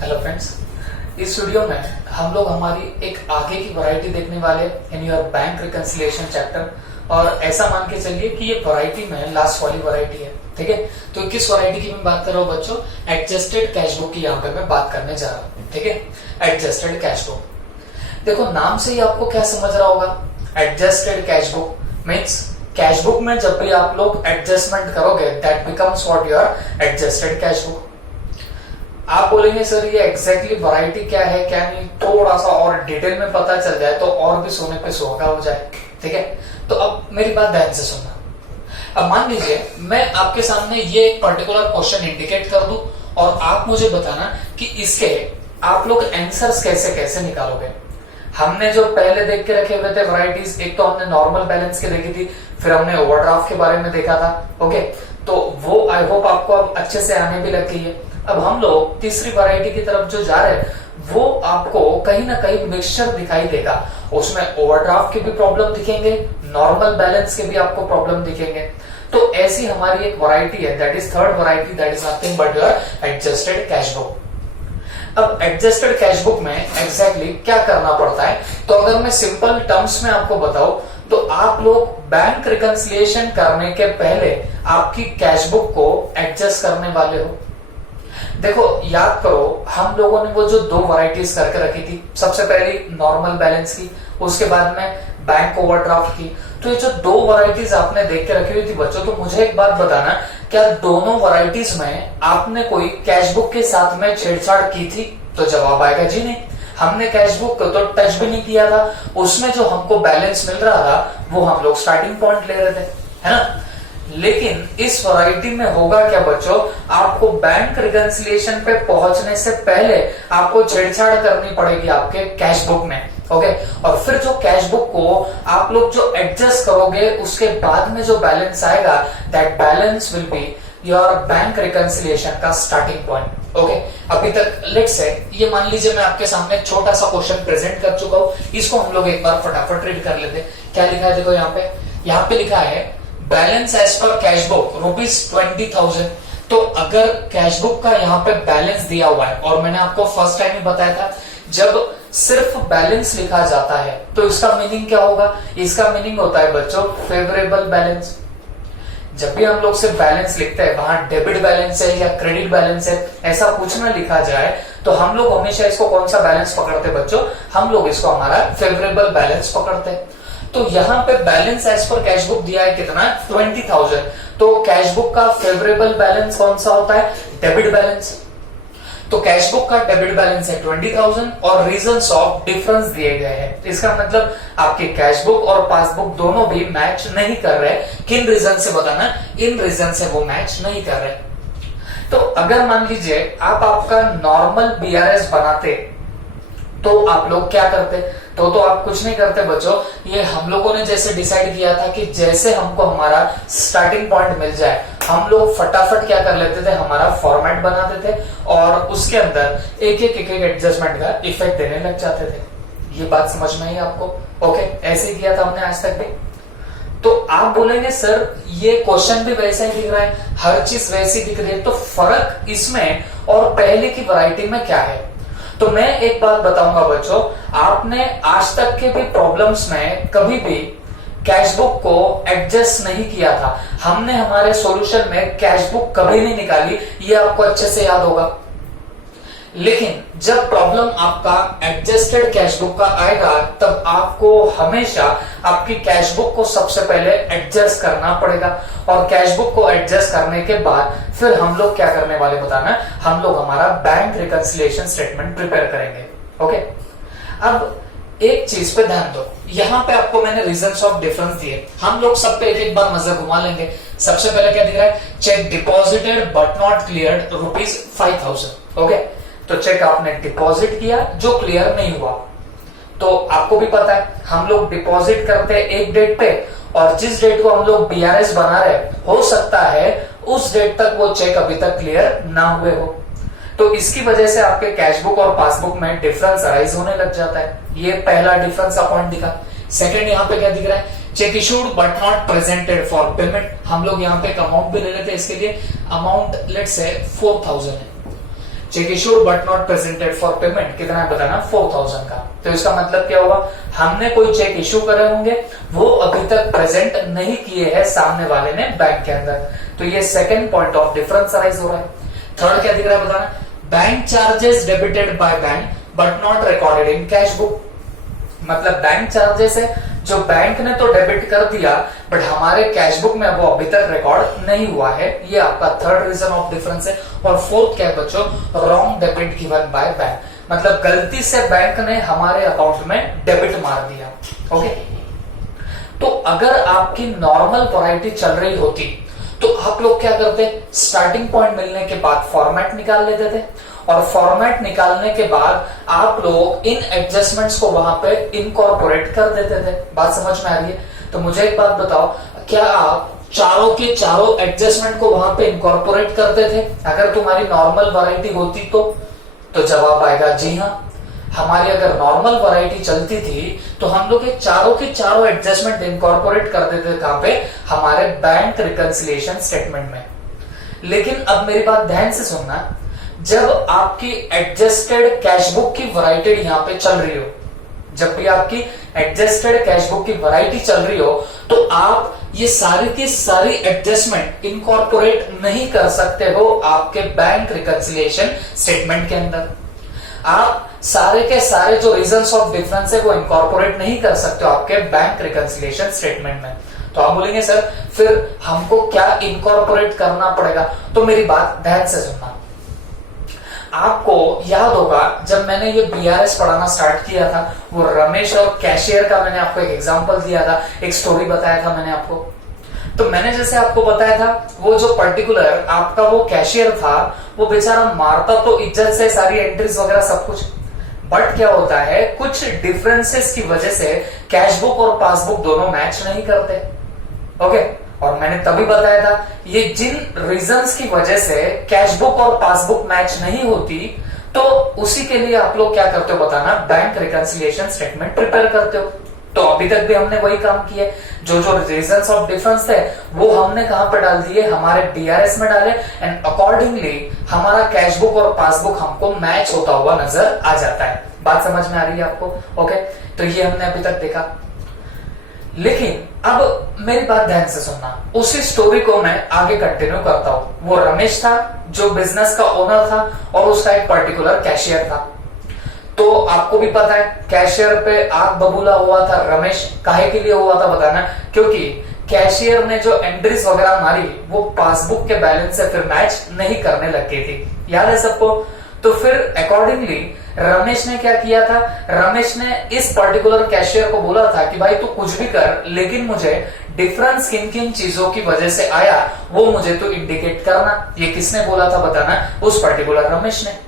Hello friends, इस video में हम लोग हमारी एक आगे की वैरायटी देखने वाले in your bank reconciliation chapter. और ऐसा मान के चलिए कि ये वैरायटी में लास्ट वाली वैरायटी है, ठीक है। तो किस वैरायटी की मैं बात कर रहा हूँ बच्चों? एडजस्टेड कैश बुक की यहाँ पे मैं बात करने जा रहा हूँ, ठीक है। एडजस्टेड कैश बुक, देखो नाम से ही आपको क्या समझ रहा होगा? Adjusted cash book means cash book में जब भी आप लोग एडजस्टमेंट करोगे that becomes what your adjusted cash book. आप बोलेंगे सर ये एग्जैक्टली वैरायटी क्या है क्या नहीं, थोड़ा सा और डिटेल में पता चल जाए तो और भी सोने पे सुहागा हो जाए, ठीक है। तो अब मेरी बात ध्यान से सुनना। अब मान लीजिए मैं आपके सामने ये एक पर्टिकुलर क्वेश्चन इंडिकेट कर दूं और आप मुझे बताना कि इसके आप लोग आंसर्स कैसे कैसे निकालोगे। हमने जो पहले देख के रखे हुए थे वैरायटीज, एक तो हमने नॉर्मल बैलेंस की देखी थी, फिर हमने ओवरड्राफ्ट के बारे में देखा था, ओके। तो वो आई होप आपको अब अच्छे से आने भी लग गई है। अब हम लोग तीसरी वैरायटी की तरफ जो जा रहे हैं वो आपको कहीं ना कहीं मिक्सचर दिखाई देगा। उसमें ओवरड्राफ्ट के भी प्रॉब्लम दिखेंगे, नॉर्मल बैलेंस के भी आपको प्रॉब्लम दिखेंगे। तो ऐसी हमारी एक वैरायटी है, that is third variety, that is nothing but your adjusted cash book. अब एडजस्टेड कैश बुक में एग्जैक्टली क्या करना पड़ता है? तो अगर मैं सिंपल टर्म्स में आपको बताऊं तो आप लोग बैंक रिकंसिलिएशन करने के पहले आपकी कैश बुक को एडजस्ट करने वाले हो। देखो याद करो, हम लोगों ने वो जो दो वैरायटीज करके रखी थी, सबसे पहली नॉर्मल बैलेंस की, उसके बाद में बैंक ओवरड्राफ्ट की। तो ये जो दो वैरायटीज आपने देख के रखी हुई थी बच्चों, तो मुझे एक बात बताना, क्या दोनों वैरायटीज में आपने कोई कैश बुक के साथ में छेड़छाड़ की थी? तो जवाब आएगा जी नहीं, हमने कैश बुक को तो टच भी नहीं किया था। उसमें जो हमको बैलेंस मिल रहा था वो हम लोग स्टार्टिंग पॉइंट ले रहे थे, है ना। लेकिन इस वैरायटी में होगा क्या बच्चों? आपको बैंक रिकंसिलिएशन पे पहुंचने से पहले आपको छेड़छाड़ करनी पड़ेगी आपके कैश बुक में, ओके। और फिर जो कैश बुक को आप लोग जो एडजस्ट करोगे उसके बाद में जो बैलेंस आएगा that balance will be your bank reconciliation का स्टार्टिंग पॉइंट, ओके। अभी तक लेट्स से ये मान लीजिए मैं आपके सामने एक छोटा सा क्वेश्चन प्रेजेंट कर चुका हूं, इसको हम लोग एक बार फटाफट रीड कर लेते हैं। क्या लिखा है देखो यहाँ पे लिखा है balance as per cash book ₹20,000। तो अगर कैश बुक का यहाँ पे बैलेंस दिया हुआ है, और मैंने आपको फर्स्ट टाइम ही बताया था जब सिर्फ बैलेंस लिखा जाता है तो इसका मीनिंग क्या होगा? इसका मीनिंग होता है बच्चों फेवरेबल बैलेंस। जब भी हम लोग सिर्फ बैलेंस लिखते हैं, वहां डेबिट बैलेंस है या क्रेडिट बैलेंस है ऐसा कुछ ना लिखा जाए, तो हम लोग हमेशा इसको कौन सा बैलेंस पकड़ते बच्चों? हम लोग इसको हमारा फेवरेबल बैलेंस पकड़ते हैं। तो यहाँ पे balance as per cash book दिया है कितना? 20,000। तो कैश बुक का फेवरेबल बैलेंस कौन सा होता है? Debit balance. तो कैश बुक का डेबिट बैलेंस है 20,000 और रीजंस ऑफ डिफरेंस दिए गए हैं। इसका मतलब आपके कैश बुक और पासबुक दोनों भी मैच नहीं कर रहे। किन रीजन से बताना? इन रीजन से वो मैच नहीं कर रहे। तो अगर मान लीजिए आप आपका नॉर्मल बीआरएस बनाते तो आप लोग क्या करते? तो आप कुछ नहीं करते बच्चों, ये हम लोगों ने जैसे डिसाइड किया था कि जैसे हमको हमारा स्टार्टिंग पॉइंट मिल जाए हम लोग फटाफट क्या कर लेते थे, हमारा फॉर्मेट बनाते थे और उसके अंदर एक एक एडजस्टमेंट का इफेक्ट देने लग जाते थे। ये बात समझ में आई आपको? ओके, ऐसे किया था हमने आज तक भी। तो आप बोलेंगे सर ये क्वेश्चन भी वैसा ही दिख रहा है, हर चीज वैसी दिख रही है, तो फर्क इसमें और पहले की वैरायटी में क्या है? तो मैं एक बात बताऊंगा बच्चों, आपने आज तक के भी प्रॉब्लम्स में कभी भी कैश बुक को एडजस्ट नहीं किया था। हमने हमारे सॉल्यूशन में कैश बुक कभी नहीं निकाली, ये आपको अच्छे से याद होगा। लेकिन जब प्रॉब्लम आपका एडजस्टेड कैश बुक का आएगा तब आपको हमेशा आपकी कैश बुक को सबसे पहले एडजस्ट करना पड़ेगा और कैश बुक को एडजस्ट करने के बाद फिर हम लोग क्या करने वाले बताना? हम लोग हमारा बैंक रिकंसिलिएशन स्टेटमेंट प्रिपेयर करेंगे, ओके। अब एक चीज पे ध्यान दो, यहाँ पे आपको मैंने रीजंस ऑफ डिफरेंस दिए, हम लोग सब पे एक बार नजर घुमा लेंगे। सबसे पहले क्या दिख रहा है? Check deposited but not cleared ₹5,000, okay. तो चेक आपने डिपॉजिट किया जो क्लियर नहीं हुआ। तो आपको भी पता है हम लोग डिपॉजिट करते हैं एक डेट पे और जिस डेट को हम लोग बीआरएस बना रहे हो सकता है उस डेट तक वो चेक अभी तक क्लियर ना हुए हो। तो इसकी वजह से आपके कैश बुक और पासबुक में डिफरेंस अराइज होने लग जाता है। ये पहला डिफरेंस का पॉइंट दिखा। सेकंड यहाँ पे क्या दिख रहा है? Check issued but not presented for payment. हम लोग यहाँ पे एक अमाउंट भी ले लेते हैं, इसके लिए अमाउंट लेट्स से 4,000 है। Check issued but not presented for payment कितना है बताना 4000 का। तो इसका मतलब क्या होगा, हमने कोई चेक इशू करे होंगे, वो अभी तक प्रेजेंट नहीं किए हैं सामने वाले ने बैंक के अंदर। तो ये second point of difference arise हो रहा है। थर्ड क्या दिख रहा है बताना, bank charges debited by bank but not recorded in cash book. मतलब बैंक चार्जेस है जो बैंक ने तो डेबिट कर दिया बट हमारे कैश बुक में वो अभी तक रिकॉर्ड नहीं हुआ है। ये आपका थर्ड रीजन ऑफ डिफरेंस है। और फोर्थ क्या है बच्चों, wrong debit given by bank, मतलब गलती से बैंक ने हमारे अकाउंट में डेबिट मार दिया। ओके, तो अगर आपकी नॉर्मल वैरायटी चल रही होती तो आप लोग क्या करते, स्टार्टिंग पॉइंट मिलने के बाद फॉर्मेट निकाल लेते थे और फॉर्मेट निकालने के बाद आप लोग इन एडजस्टमेंट्स को वहां पे इनकॉर्पोरेट कर देते थे। बात समझ में आ रही है? तो मुझे एक बात बताओ, क्या आप चारों के चारों एडजस्टमेंट को वहां पे इनकॉर्पोरेट करते थे अगर तुम्हारी नॉर्मल वैरायटी होती तो जवाब आएगा जी हाँ। हमारी अगर नॉर्मल वैरायटी चलती थी तो हम लोग के चारों एडजस्टमेंट इनकॉर्पोरेट कर देते थे कहां पे, हमारे बैंक रिकंसिलिएशन स्टेटमेंट में। लेकिन अब मेरी बात ध्यान से सुनना, जब आपकी एडजस्टेड कैश बुक की वैरायटी यहां पे चल रही हो, जब भी आपकी एडजस्टेड कैश बुक की वैरायटी चल रही हो तो आप ये सारी की सारी एडजस्टमेंट इनकॉर्पोरेट नहीं कर सकते हो आपके बैंक रिकंसिलिएशन स्टेटमेंट के अंदर। आप सारे के सारे जो रीजंस ऑफ डिफरेंस है वो इनकॉर्पोरेट नहीं कर सकते हो आपके बैंक रिकंसिलिएशन स्टेटमेंट में। तो आप बोलेंगे सर फिर हमको क्या इनकॉर्पोरेट करना पड़ेगा? तो मेरी बात ध्यान से सुनना। आपको याद होगा जब मैंने ये बीआरएस पढ़ाना स्टार्ट किया था, वो रमेश और कैशियर का मैंने आपको एक एग्जांपल दिया था, एक स्टोरी बताया था मैंने आपको। तो मैंने जैसे आपको बताया था, वो जो पर्टिकुलर आपका वो कैशियर था वो बेचारा मारता तो इज्जत से सारी एंट्रीज वगैरह सब कुछ, बट क्या होता है कुछ डिफरेंसेस की वजह से कैश बुक और पासबुक दोनों मैच नहीं करते। ओके, और मैंने तभी बताया था ये जिन रीजंस की वजह से कैश बुक और पासबुक मैच नहीं होती तो उसी के लिए आप लोग क्या करते हो बताना, बैंक रिकंसिलिएशन स्टेटमेंट प्रिपेयर करते हो। तो अभी तक भी हमने वही काम किया, जो जो रीजंस ऑफ डिफरेंस थे वो हमने कहां पर डाल दिए, हमारे डीआरएस में डाले, एंड अकॉर्डिंगली हमारा कैश बुक और पासबुक हमको मैच होता हुआ नजर आ जाता है। बात समझ में आ रही है आपको? ओके, तो ये हमने अभी तक देखा। लेकिन अब मेरी बात ध्यान से सुनना, उसी स्टोरी को मैं आगे कंटिन्यू करता हूं। वो रमेश था जो बिजनेस का ओनर था और उसका एक पर्टिकुलर कैशियर था। तो आपको भी पता है कैशियर पे आग बबूला हुआ था रमेश, काहे के लिए हुआ था बताना, क्योंकि कैशियर ने जो एंट्रीज वगैरह मारी वो पासबुक के बैलेंस से फिर मैच नहीं करने लग गई थी। याद है सबको? तो फिर अकॉर्डिंगली रमेश ने क्या किया था, रमेश ने इस पर्टिकुलर कैशियर को बोला था कि भाई तू कुछ भी कर लेकिन मुझे डिफरेंस किन किन चीजों की वजह से आया वो मुझे तो इंडिकेट करना। ये किसने बोला था बताना? उस पर्टिकुलर रमेश ने।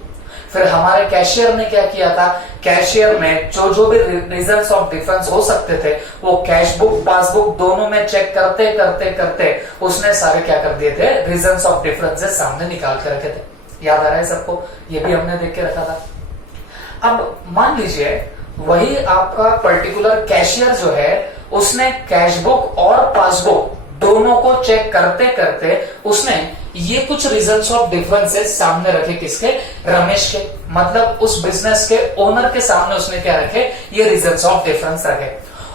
फिर हमारे कैशियर ने क्या किया था, कैशियर ने जो जो भी रीजंस ऑफ डिफरेंस हो सकते थे वो कैश बुक पासबुक दोनों में चेक करते करते करते उसने सारे क्या कर दिए थे, रीजंस ऑफ डिफरेंसेस सामने निकाल के रखे थे। याद आ रहा है सबको? ये भी हमने देख के रखा था। अब मान लीजिए वही आपका पर्टिकुलर कैशियर जो है उसने कैश बुक और पासबुक दोनों को चेक करते करते उसने ये कुछ रीजंस ऑफ डिफरेंसेस सामने रखे, किसके? रमेश के, मतलब उस बिजनेस के ओनर के सामने उसने क्या रखे, ये रीजंस ऑफ डिफरेंस रखे।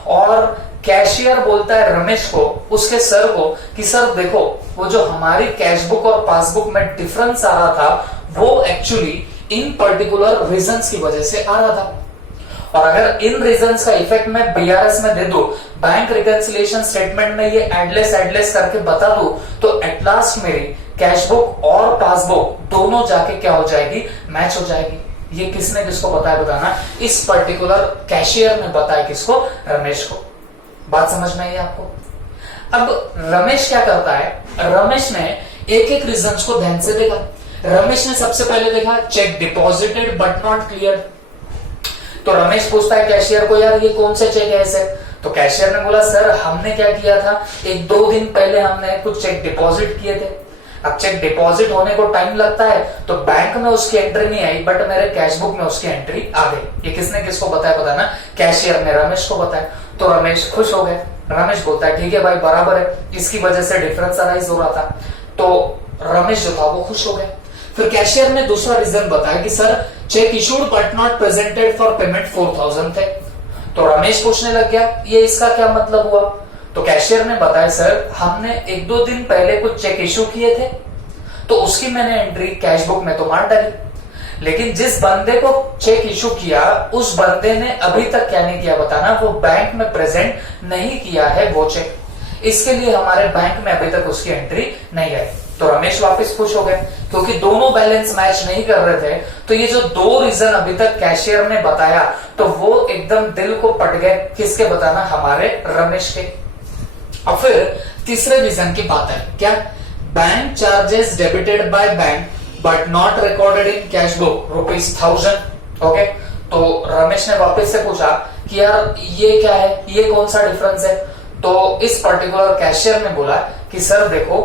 और कैशियर बोलता है रमेश को, उसके सर को, कि सर देखो वो जो हमारी कैश बुक और पासबुक में डिफरेंस आ रहा था वो एक्चुअली इन पर्टिकुलर रीजंस की वजह से आ रहा था, और अगर इन रीजंस का इफेक्ट मैं बीआरएस में दे दूं, बैंक रिकंसिलिएशन स्टेटमेंट में ये एडलेस करके बता दूं, तो एट लास्ट मेरी कैश बुक और पासबुक दोनों जाके क्या हो जाएगी, मैच हो जाएगी। ये किसने किसको बताया बताना? इस पर्टिकुलर कैशियर ने बताया, किसको? रमेश को। बात समझ में आई आपको? अब रमेश क्या करता है, रमेश ने एक एक रीजंस को ध्यान से देखा। रमेश ने सबसे पहले देखा check deposited but not clear. तो रमेश पूछता है कैशियर को, यार ये कौन से चेक है ऐसे? तो कैशियर ने बोला सर हमने क्या किया था, एक दो दिन पहले हमने कुछ चेक डिपॉजिट किए थे। अब चेक डिपॉजिट होने को टाइम लगता है तो बैंक में उसकी एंट्री नहीं आई बट मेरे कैश बुक में उसकी एंट्री आ गई। ये किसने किसको बताया बताना? कैशियर ने रमेश को बताया। तो रमेश खुश हो गए। रमेश बोलता है ठीक है भाई बराबर है, इसकी वजह से डिफरेंस अराइज हो रहा था। तो रमेश जो था वो खुश हो गए। फिर कैशियर ने दूसरा रीजन बताया कि sir check issued but not presented for payment 4000 थे। तो रमेश पूछने लग गया ये इसका क्या मतलब हुआ। तो कैशियर ने बताया सर हमने 1-2 दिन पहले कुछ चेक इशू किए थे, तो उसकी मैंने एंट्री कैश बुक में तो मार डाली, लेकिन जिस बंदे को चेक इशू किया उस बंदे ने अभी तक क्या नहीं किया बताना, वो बैंक में प्रेजेंट नहीं किया है वो चेक, इसके लिए हमारे बैंक में अभी तक उसकी एंट्री नहीं आई। तो रमेश वापस खुश हो गए क्योंकि दोनों बैलेंस मैच नहीं कर रहे थे। तो ये जो 2 रीजन अभी तक कैशियर ने बताया तो वो एकदम दिल को पट गए, किसके बताना, हमारे रमेश के। और फिर तीसरे रीजन की बात है क्या, bank charges debited by bank but not recorded in cash book ₹1000। Okay, तो रमेश ने वापस से पूछा कि यार ये क्या है, ये कौन सा डिफरेंस है। तो इस पर्टिकुलर कैशियर ने बोला कि सर देखो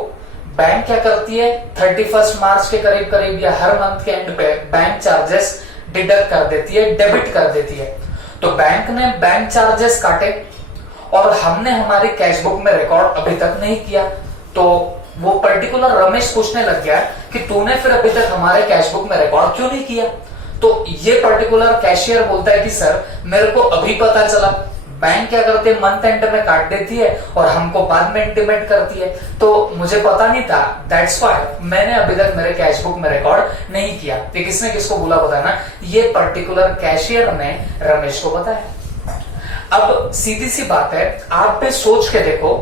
बैंक क्या करती है, 31 मार्च के करीब करीब या हर मंथ के एंड पे बैंक चार्जेस डिडक्ट कर देती है, डेबिट कर देती है। तो बैंक ने बैंक चार्जेस काटे और हमने हमारी कैश बुक में रिकॉर्ड अभी तक नहीं किया। तो वो पर्टिकुलर रमेश पूछने लग गया कि तूने फिर अभी तक हमारे कैश बुक में रिकॉर्ड क्यों नहीं किया। तो ये पर्टिकुलर कैशियर बोलता है कि सर मेरे को अभी पता चला, बैंक क्या करती है मंथ एंड में काट देती है और हमको बाद में इंटीमेट करती है, तो मुझे पता नहीं था, दैट्स व्हाई मैंने अभी तक मेरे कैश बुक में रिकॉर्ड नहीं किया। तो किसने किसको बोला बताना, ये पर्टिकुलर कैशियर ने रमेश को बताया। अब सीधी सी बात है, आप भी सोच के देखो,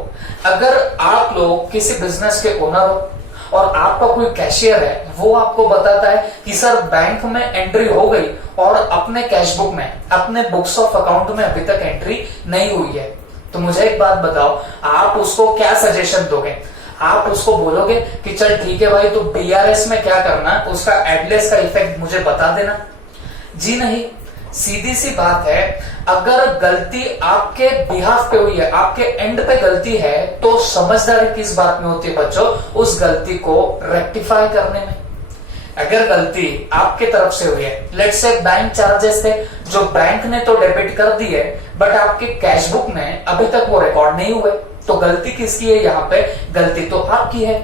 अगर आप लोग किसी बिजनेस के ओनर हो और आपका कोई कैशियर है, वो आपको बताता है कि सर बैंक में एंट्री हो गई और अपने कैश बुक में, अपने बुक्स ऑफ अकाउंट में अभी तक एंट्री नहीं हुई है, तो मुझे एक बात बताओ, आप उसको क्या सजेशन दोगे। आप उसको बोलोगे कि चल ठीक है भाई तो बीआरएस में क्या करना, उसका एडलेस का इफेक्ट मुझे बता देना। जी नहीं, सीधी सी बात है, अगर गलती आपके बिहाफ पे हुई है, आपके एंड पे गलती है, तो समझदारी किस बात में होती है बच्चों, उस गलती को रेक्टिफाई करने में। अगर गलती आपके तरफ से हुई है, लेट्स से बैंक चार्जेस थे जो बैंक ने तो डेबिट कर दी है, बट आपके कैश बुक में अभी तक वो रिकॉर्ड नहीं हुए, तो गलती किसकी है यहाँ पे, गलती तो आपकी है।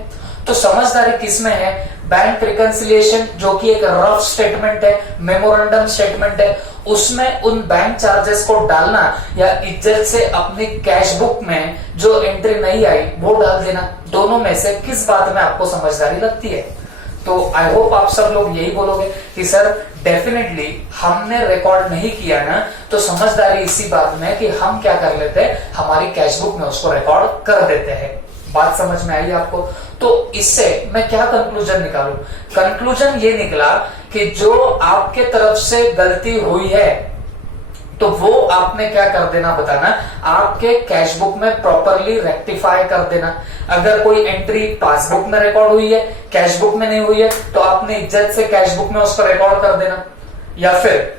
तो समझदारी किसमें है, बैंक रिकंसिलिएशन जो कि एक रफ स्टेटमेंट है, मेमोरेंडम स्टेटमेंट है, उसमें उन बैंक चार्जेस को डालना या इज्जत से अपनी कैश बुक में जो एंट्री नहीं आई वो डाल देना, दोनों में से किस बात में आपको समझदारी लगती है। तो आई होप आप सब लोग यही बोलोगे कि सर डेफिनेटली हमने रिकॉर्ड नहीं किया ना, तो समझदारी इसी बात में है कि हम क्या कर लेते हैं, हमारी कैश बुक में उसको रिकॉर्ड कर देते हैं। बात समझ में आई आपको। तो इससे मैं क्या कंक्लूजन निकालूं, कंक्लूजन ये निकला कि जो आपके तरफ से गलती हुई है तो वो आपने क्या कर देना बताना, आपके कैश बुक में प्रॉपरली रेक्टिफाई कर देना। अगर कोई एंट्री पासबुक में रिकॉर्ड हुई है, कैश बुक में नहीं हुई है, तो आपने इज्जत से कैश बुक में उसको रिकॉर्ड कर देना। या फिर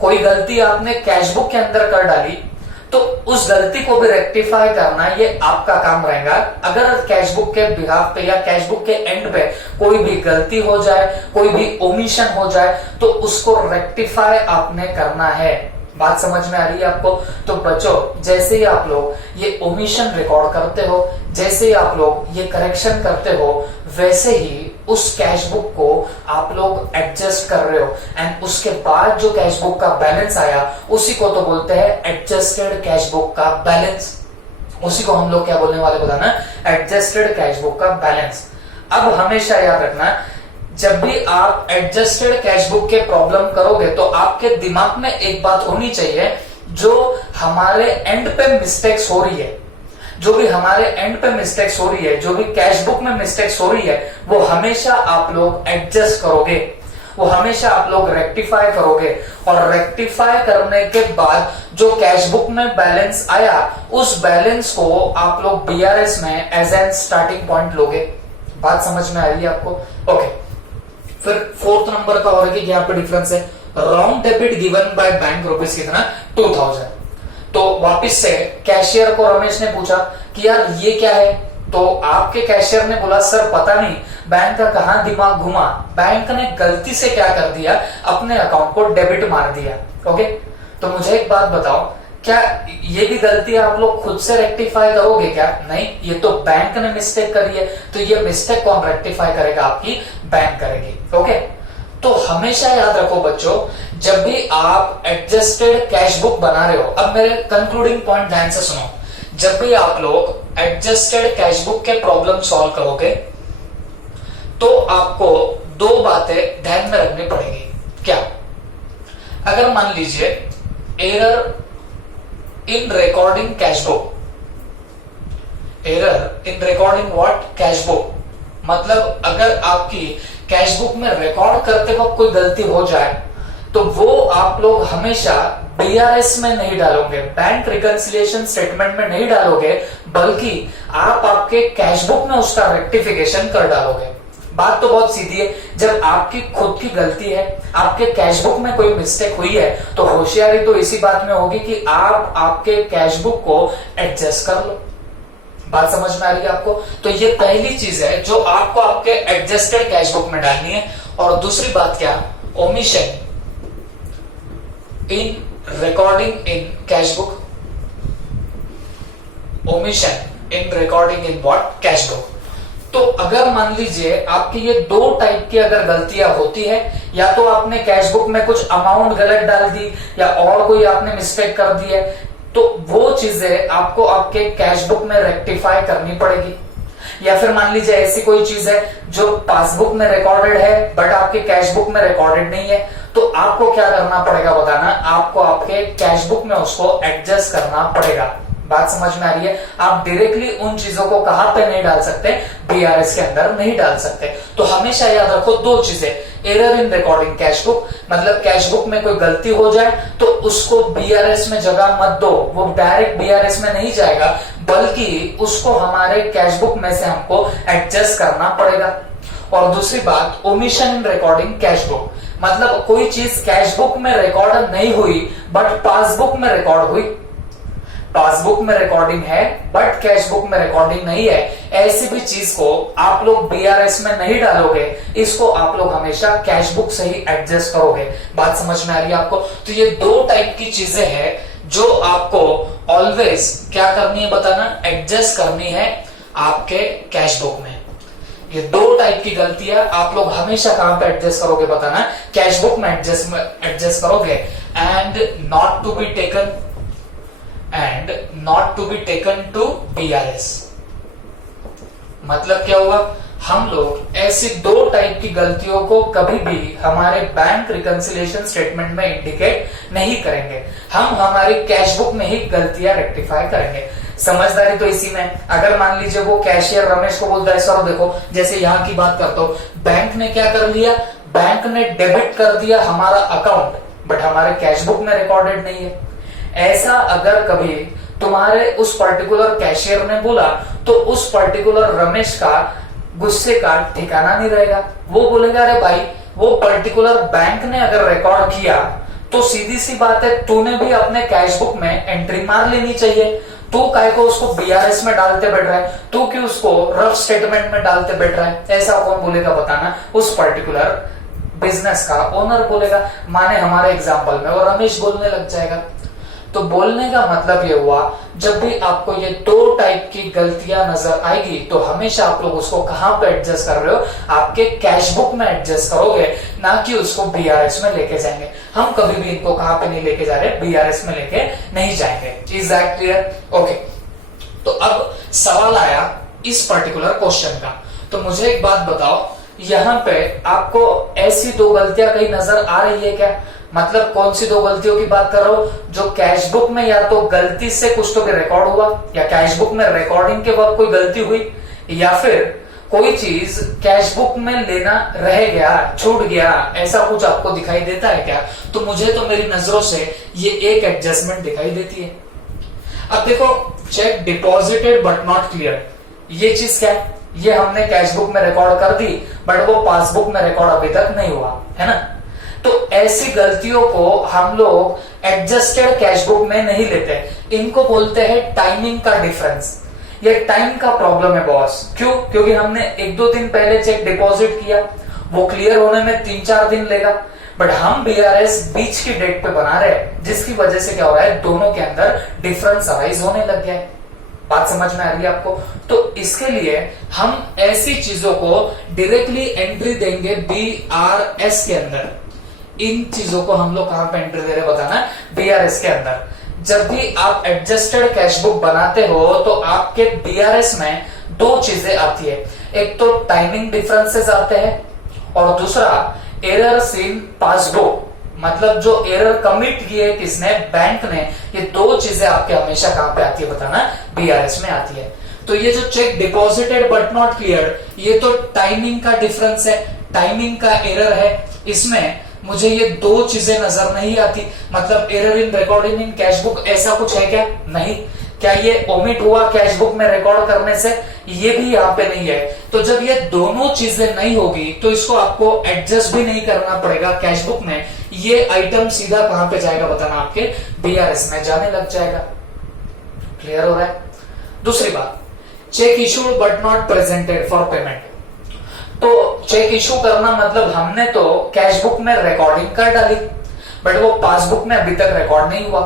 कोई गलती आपने कैश बुक के अंदर कर डाली, तो उस गलती को भी रेक्टिफाई करना ये आपका काम रहेगा। अगर कैश बुक के बिहाफ पे या कैश बुक के एंड पे कोई भी गलती हो जाए, कोई भी ओमिशन हो जाए, तो उसको रेक्टिफाई आपने करना है। बात समझ में आ रही है आपको। तो बच्चों, जैसे ही आप लोग ये ओमिशन रिकॉर्ड करते हो, जैसे ही आप लोग ये करेक्शन करते हो, वैसे ही उस कैश बुक को आप लोग एडजस्ट कर रहे हो, एंड उसके बाद जो कैश बुक का बैलेंस आया उसी को तो बोलते हैं एडजस्टेड कैश बुक का बैलेंस। उसी को हम लोग क्या बोलने वाले बताना, एडजस्टेड कैश बुक का बैलेंस। अब हमेशा याद रखना, जब भी आप एडजस्टेड कैश बुक के प्रॉब्लम करोगे तो आपके दिमाग में एक बात होनी चाहिए, जो हमारे एंड पे मिस्टेक्स हो रही है, जो भी हमारे एंड पे मिस्टेक्स हो रही है, जो भी कैश बुक में मिस्टेक्स हो रही है, वो हमेशा आप लोग एडजस्ट करोगे, वो हमेशा आप लोग रेक्टिफाई करोगे, और रेक्टिफाई करने के बाद जो कैश बुक में बैलेंस आया, उस बैलेंस को आप लोग बीआरएस में एज एन स्टार्टिंग पॉइंट लोगे। बात समझ में आ रही है आपको। ओके, फिर 4th नंबर का और यहाँ पे डिफरेंस है, wrong debit given by bank rupees कितना, 2000। तो वापिस से कैशियर को रमेश ने पूछा कि यार ये क्या है, तो आपके कैशियर ने बोला सर पता नहीं, बैंक का कहां दिमाग घुमा, बैंक ने गलती से क्या कर दिया, अपने अकाउंट को डेबिट मार दिया। ओके, तो मुझे एक बात बताओ, क्या ये भी गलती आप लोग खुद से रेक्टिफाई करोगे क्या? नहीं, ये तो बैंक ने मिस्टेक करी है, तो ये मिस्टेक कौन रेक्टिफाई करेगा? आपकी बैंक करेगी। ओके, तो हमेशा याद रखो बच्चों, जब भी आप एडजस्टेड कैश बुक बना रहे हो, अब मेरे कंक्लूडिंग पॉइंट ध्यान से सुनो, जब भी आप लोग एडजस्टेड कैश बुक के प्रॉब्लम सॉल्व करोगे तो आपको दो बातें ध्यान में रखनी पड़ेगी। क्या? अगर मान लीजिए error in recording cash book, error in recording what? Cash book, मतलब अगर आपकी कैश बुक में रिकॉर्ड करते वक्त कोई गलती हो जाए तो वो आप लोग हमेशा बीआरएस में नहीं डालोगे, बैंक रिकंसिलिएशन स्टेटमेंट में नहीं डालोगे, बल्कि आप आपके कैश बुक में उसका रेक्टिफिकेशन कर डालोगे। बात तो बहुत सीधी है, जब आपकी खुद की गलती है, आपके कैश बुक में कोई मिस्टेक हुई है, तो होशियारी तो इसी बात में होगी कि आप आपके कैश बुक को एडजस्ट कर लो। बात समझ में आ रही है आपको? तो ये पहली चीज है जो आपको आपके एडजस्टेड कैश बुक में डालनी है। और दूसरी बात क्या? Omission in recording in cash book, omission in recording in what? Cash book. तो अगर मान लीजिए आपकी ये दो टाइप की अगर गलतियां होती है, या तो आपने कैश बुक में कुछ अमाउंट गलत डाल दी या और कोई आपने मिस्टेक कर दी है, तो वो चीजें आपको आपके कैश बुक में रेक्टिफाई करनी पड़ेगी। या फिर मान लीजिए ऐसी कोई चीज है जो पासबुक में रिकॉर्डेड है बट आपके कैश बुक में रिकॉर्डेड नहीं है, तो आपको क्या करना पड़ेगा बताना? आपको आपके कैश बुक में उसको एडजस्ट करना पड़ेगा। बात समझ में आ रही है? आप डायरेक्टली उन चीजों को कहां पे नहीं डाल सकते? बीआरएस के अंदर नहीं डाल सकते। तो हमेशा याद रखो दो चीजें, error in recording cash book, मतलब कैश बुक में कोई गलती हो जाए तो उसको बीआरएस में जगह मत दो, वो डायरेक्ट बीआरएस में नहीं जाएगा, बल्कि उसको हमारे कैश बुक में से हमको एडजस्ट करना पड़ेगा। और दूसरी बात, omission in recording cash book, मतलब कोई चीज कैश बुक में रिकॉर्ड नहीं हुई बट पासबुक में रिकॉर्ड हुई, पासबुक में रिकॉर्डिंग है बट कैश बुक में रिकॉर्डिंग नहीं है, ऐसी भी चीज को आप लोग बीआरएस में नहीं डालोगे, इसको आप लोग हमेशा कैश बुक से ही एडजस्ट करोगे। बात समझ में आ रही है आपको? तो ये दो टाइप की चीजें हैं जो आपको ऑलवेज क्या करनी है बताना? एडजस्ट करनी है आपके कैश बुक में। ये दो टाइप की गलतियां आप लोग हमेशा कहां पे एडजस्ट करोगे बताना? कैश बुक में एडजस्ट करोगे। And not to be taken to BRS, मतलब क्या हुआ? हम लोग ऐसी दो टाइप की गलतियों को कभी भी हमारे बैंक रिकंसिलिएशन स्टेटमेंट में इंडिकेट नहीं करेंगे, हम हमारी कैश बुक में ही गलतियां रेक्टिफाई करेंगे। समझदारी तो इसी में। अगर मान लीजिए वो कैशियर रमेश को बोलता है सर देखो, जैसे यहाँ की बात करता हूं, बैंक ने क्या कर लिया? बैंक ने डेबिट कर दिया हमारा अकाउंट बट हमारे कैश बुक में रिकॉर्डेड नहीं है। ऐसा अगर कभी तुम्हारे उस पर्टिकुलर कैशियर ने बोला तो उस पर्टिकुलर रमेश का गुस्से का ठिकाना नहीं रहेगा। वो बोलेगा अरे भाई, वो पर्टिकुलर बैंक ने अगर रिकॉर्ड किया तो सीधी सी बात है, तूने भी अपने कैश बुक में एंट्री मार लेनी चाहिए। तू काय को उसको बीआरएस में डालते बैठ रहा है? तू क्यों उसको रफ स्टेटमेंट में डालते बैठ रहा है? ऐसा कौन बोलेगा बताना? उस पर्टिकुलर बिजनेस का ओनर बोलेगा। माने हमारे एग्जांपल में वो रमेश बोलने लग जाएगा। तो बोलने का मतलब ये हुआ, जब भी आपको ये दो टाइप की गलतियां नजर आएगी तो हमेशा आप लोग उसको कहां पे एडजस्ट कर रहे हो? आपके कैश बुक में एडजस्ट करोगे, ना कि उसको बीआरएस में लेके जाएंगे। हम कभी भी इनको कहां पे नहीं लेके जा रहे? बीआरएस में लेके नहीं जाएंगे। Is that clear? ओके, तो अब सवाल आया इस पर्टिकुलर क्वेश्चन का। तो मुझे एक बात बताओ, यहाँ पे आपको ऐसी दो गलतियां कहीं नजर आ रही है क्या? मतलब कौन सी दो गलतियों की बात कर रहा हूं? जो कैश बुक में या तो गलती से कुछ तो भी रिकॉर्ड हुआ, या कैश बुक में रिकॉर्डिंग के वक्त कोई गलती हुई, या फिर कोई चीज कैश बुक में लेना रह गया, छूट गया, ऐसा कुछ आपको दिखाई देता है क्या? तो मुझे तो मेरी नजरों से ये एक एडजस्टमेंट दिखाई देती है। अब देखो, check deposited but not clear, ये चीज क्या है? ये हमने कैश बुक में रिकॉर्ड कर दी बट वो पासबुक में रिकॉर्ड अभी तक नहीं हुआ है ना। तो ऐसी गलतियों को हम लोग एडजस्टेड कैश बुक में नहीं लेते, इनको बोलते हैं टाइमिंग का डिफरेंस। ये टाइम का प्रॉब्लम है बॉस। क्यों? क्योंकि हमने एक दो दिन पहले चेक डिपॉजिट किया, वो क्लियर होने में 3-4 दिन लेगा, बट हम बीआरएस बीच की डेट पे बना रहे हैं, जिसकी वजह से क्या हो रहा है, दोनों के अंदर डिफरेंस अराइज होने लग गया है। बात समझ में आ रही है आपको? तो इसके लिए हम ऐसी चीजों को डायरेक्टली एंट्री देंगे बीआरएस के अंदर। इन चीजों को हम लोग कहां पे एंट्री दे रहे बताना, बीआरएस के अंदर। जब भी आप एडजस्टेड कैश बुक बनाते हो तो आपके बीआरएस में दो चीजें आती है, एक तो टाइमिंग डिफरेंसेस आते हैं और दूसरा एरर्स इन पासबुक, मतलब जो एरर कमिट किए किसने, बैंक ने। ये दो चीजें आपके हमेशा कहां पे आती है बताना, बीआरएस में आती है। तो ये जो check deposited but not clear, ये तो टाइमिंग का डिफरेंस है, टाइमिंग का एरर है। इसमें मुझे ये दो चीजें नजर नहीं आती, मतलब error in recording in cash book ऐसा कुछ है क्या? नहीं। क्या ये ओमिट हुआ कैश बुक में रिकॉर्ड करने से? ये भी यहाँ पे नहीं है। तो जब ये दोनों चीजें नहीं होगी तो इसको आपको एडजस्ट भी नहीं करना पड़ेगा कैश बुक में। ये आइटम सीधा कहां पे जाएगा बताना, आपके बीआरएस में जाने लग जाएगा। क्लियर हो रहा है? दूसरी बात, check issued but not presented for payment. तो चेक इशू करना मतलब हमने तो कैश बुक में रिकॉर्डिंग कर डाली, बट वो पासबुक में अभी तक रिकॉर्ड नहीं हुआ।